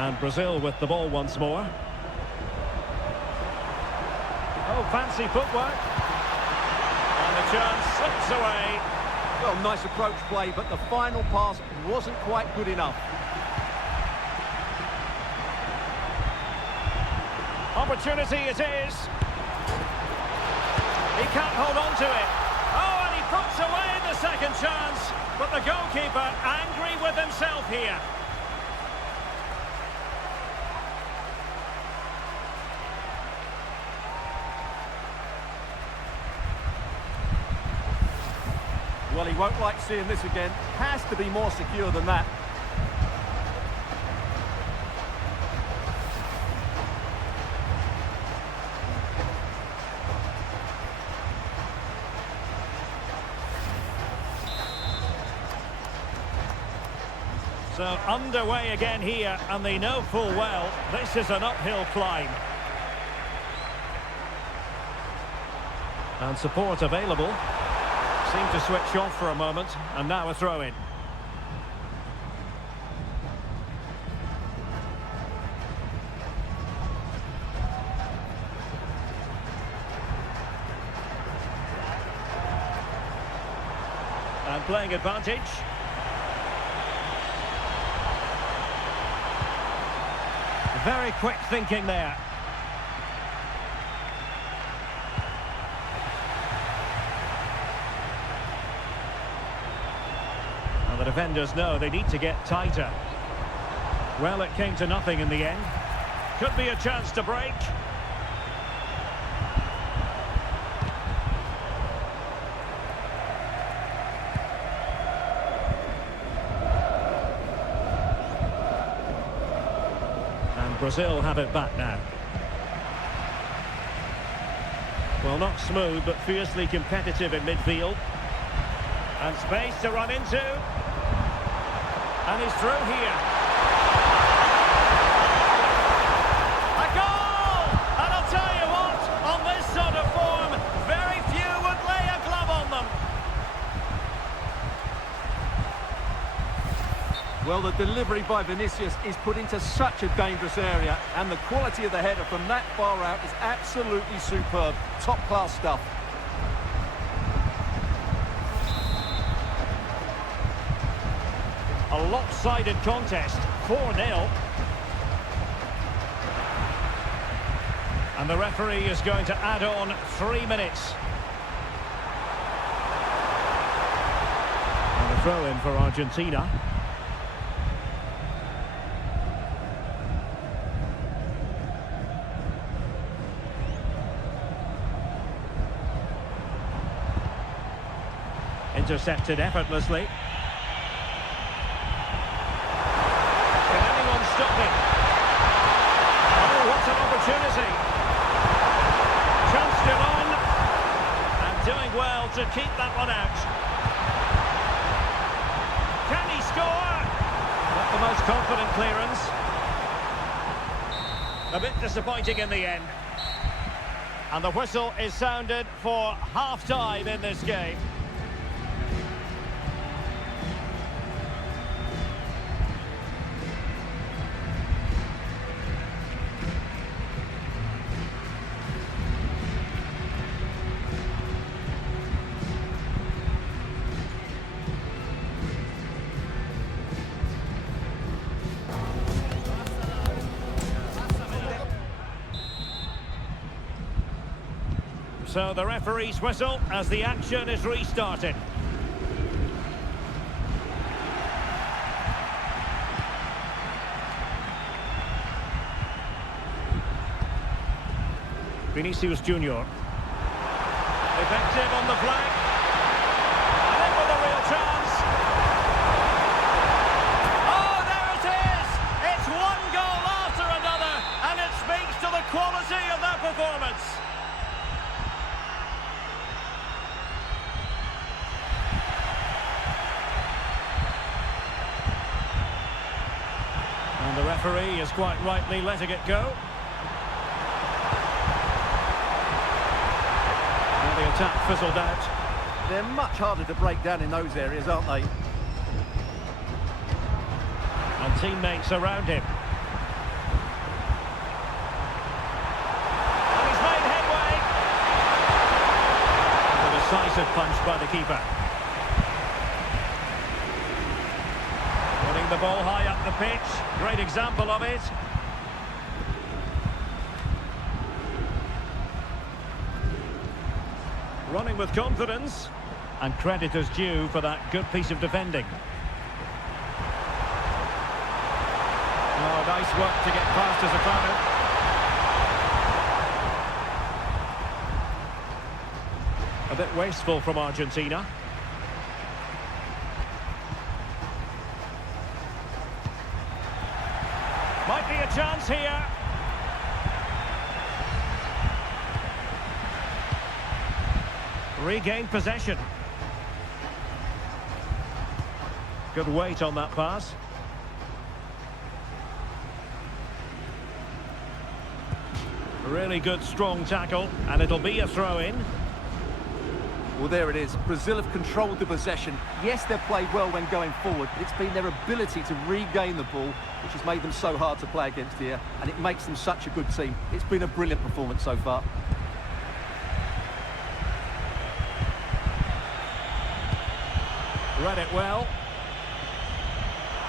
And Brazil with the ball once more. Oh, fancy footwork. And the chance slips away. Well, nice approach play, but the final pass wasn't quite good enough. Opportunity it is. He can't hold on to it. Oh, and he puts away the second chance. But the goalkeeper angry with himself here. Well, he won't like seeing this again. Has to be more secure than that. So underway again here, and they know full well this is an uphill climb. And support available. Seemed to switch off for a moment, and now a throw-in. And playing advantage. Very quick thinking there. And the defenders know they need to get tighter. Well, it came to nothing in the end. Could be a chance to break. Brazil have it back now. Well, not smooth, but fiercely competitive in midfield. And space to run into. And he's through here. A goal! And I'll tell you what, on this sort of form, very few would lay a glove on them. Well, the delivery by Vinicius is put into such a dangerous area, and the quality of the header from that far out is absolutely superb. Top-class stuff. A lopsided contest, 4-0. And the referee is going to add on 3 minutes. And a throw-in for Argentina. Intercepted effortlessly. Can anyone stop him? Oh, what an opportunity. Chanced it on. And doing well to keep that one out. Can he score? Not the most confident clearance. A bit disappointing in the end. And the whistle is sounded for half-time in this game. So the referee's whistle as the action is restarted. Vinicius Junior. Effective on the flank. And in with a real chance. Oh, there it is! It's one goal after another, and it speaks to the quality of that performance. And the referee is quite rightly letting it go. And the attack fizzled out. They're much harder to break down in those areas, aren't they? And teammates around him. And he's made headway. A decisive punch by the keeper. Putting the ball high up the pitch. Great example of it. Running with confidence. And credit is due for that good piece of defending. Oh, nice work to get past his opponent. A bit wasteful from Argentina. chance here. Regained possession. Good weight on that pass. Really good, strong tackle, and it'll be a throw-in. Well, there it is. Brazil have controlled the possession. Yes, they've played well when going forward, but it's been their ability to regain the ball which has made them so hard to play against here, and it makes them such a good team. It's been a brilliant performance so far. Read it well.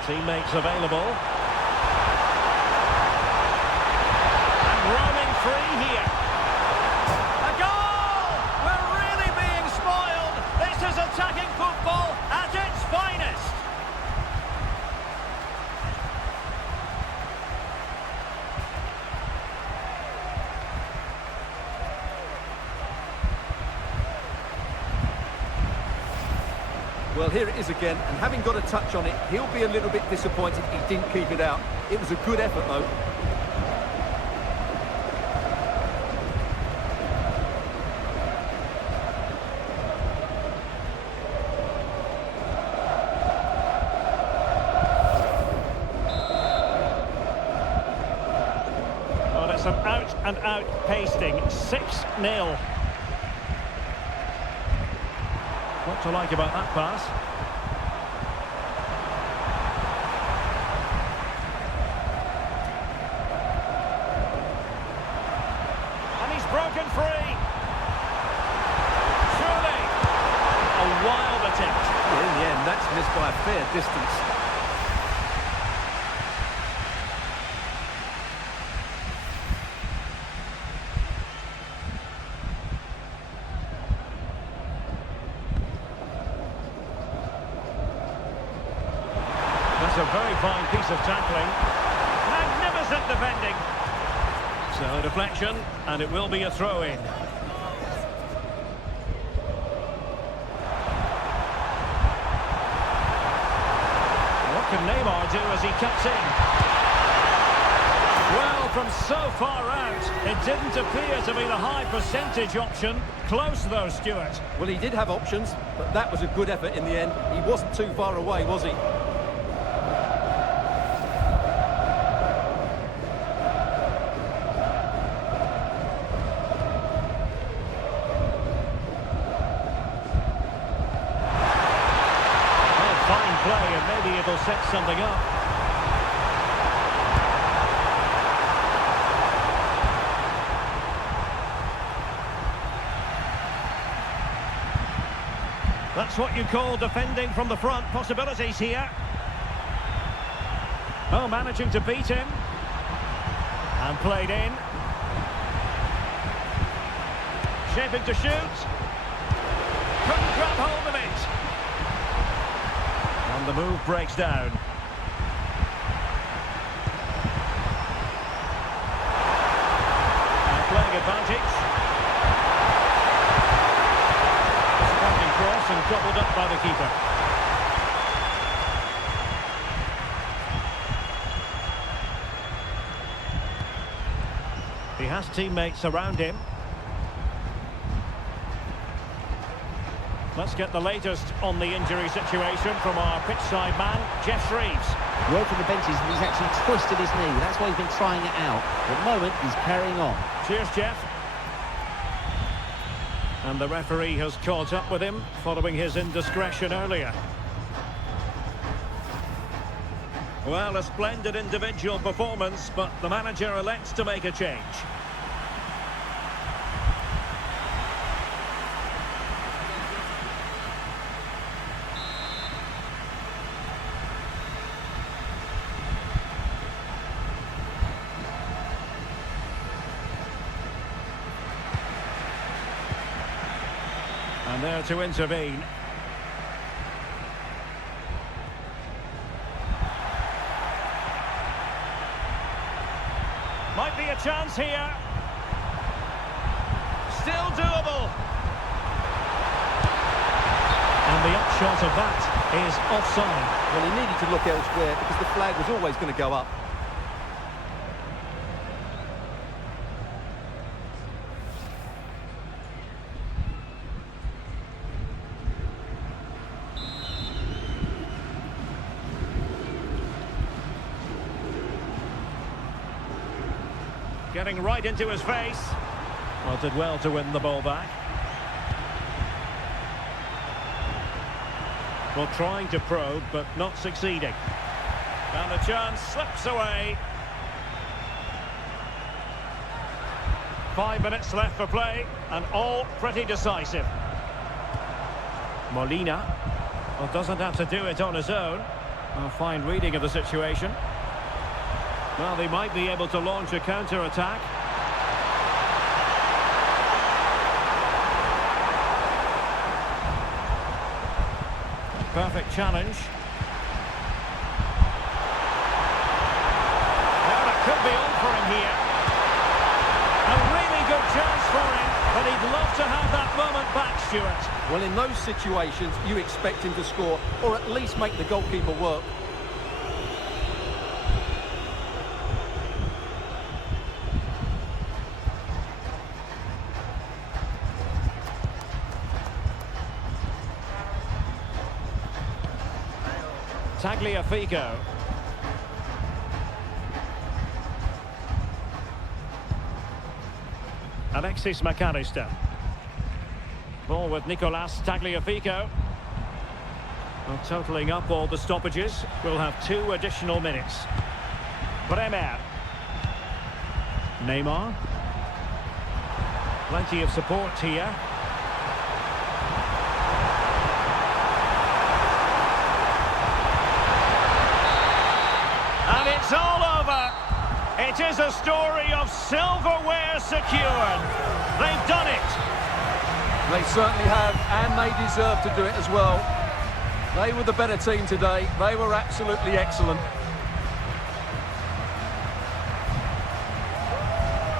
Teammates available. And roaming free here. A goal! We're really being spoiled. This is attacking football at its finest. Well, here it is again, and having got a touch on it, he'll be a little bit disappointed he didn't keep it out. It was a good effort, though. Well, it's an out-and-out pasting. 6-0. What to like about that pass? And he's broken free. Surely. A wild attempt. In the end, that's missed by a fair distance. That's a very fine piece of tackling. Magnificent defending. So a deflection, and it will be a throw-in. What can Neymar do as he cuts in? Well, from so far out, it didn't appear to be the high percentage option. Close though, Stuart. Well, he did have options, but that was a good effort in the end. He wasn't too far away, was he? Play, and maybe it'll set something up. That's what you call defending from the front. Possibilities here. Oh, managing to beat him. And played in. Shaping to shoot. Couldn't grab hold of it. And the move breaks down. And playing advantage. Disappointing cross and gobbled up by the keeper. He has teammates around him. Let's get the latest on the injury situation from our pitchside man, Jeff Reeves. Word from the benches that he's actually twisted his knee. That's why he's been trying it out. At the moment, he's carrying on. Cheers, Jeff. And the referee has caught up with him following his indiscretion earlier. Well, a splendid individual performance, but the manager elects to make a change. And there to intervene. Might be a chance here. Still doable. And the upshot of that is offside. Well, he needed to look elsewhere because the flag was always going to go up. Getting right into his face. Well, did well to win the ball back. Well, trying to probe, but not succeeding. And the chance slips away. 5 minutes left for play, and all pretty decisive. Molina. Well, doesn't have to do it on his own. A fine reading of the situation. Well, they might be able to launch a counter-attack. Perfect challenge. Well, it could be on for him here. A really good chance for him, but he'd love to have that moment back, Stuart. Well, in those situations, you expect him to score, or at least make the goalkeeper work. Tagliafico. Alexis McAllister. Ball with Nicolas Tagliafico. Well, totalling up all the stoppages, we'll have 2 additional minutes. Bremer. Neymar. Plenty of support here. And it's all over. It is a story of silverware secured. They've done it. They certainly have, and they deserve to do it as well. They were the better team today. They were absolutely excellent.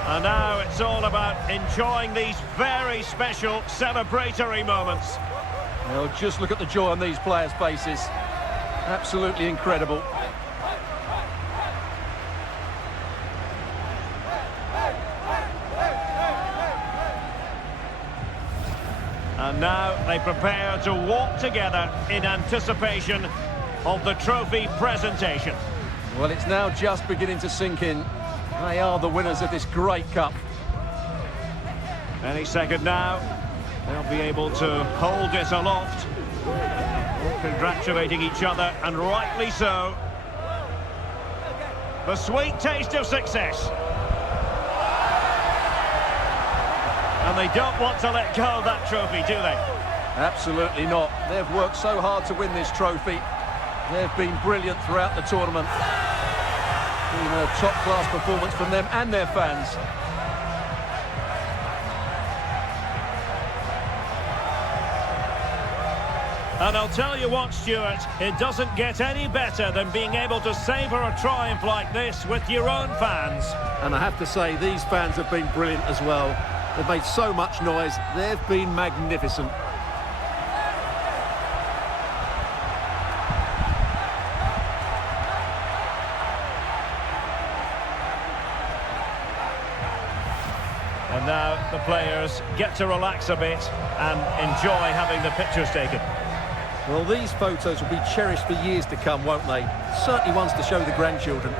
And now it's all about enjoying these very special celebratory moments. Well, just look at the joy on these players' faces. Absolutely incredible. And now they prepare to walk together in anticipation of the trophy presentation. Well, it's now just beginning to sink in. They are the winners of this great cup. Any second now, they'll be able to hold it aloft. Congratulating each other, and rightly so. The sweet taste of success. And they don't want to let go of that trophy, do they? Absolutely not. They've worked so hard to win this trophy. They've been brilliant throughout the tournament. Been a top-class performance from them and their fans. And I'll tell you what, Stuart, it doesn't get any better than being able to savour a triumph like this with your own fans. And I have to say, these fans have been brilliant as well. They've made so much noise. They've been magnificent. And now the players get to relax a bit and enjoy having the pictures taken. Well, these photos will be cherished for years to come, won't they? Certainly ones to show the grandchildren.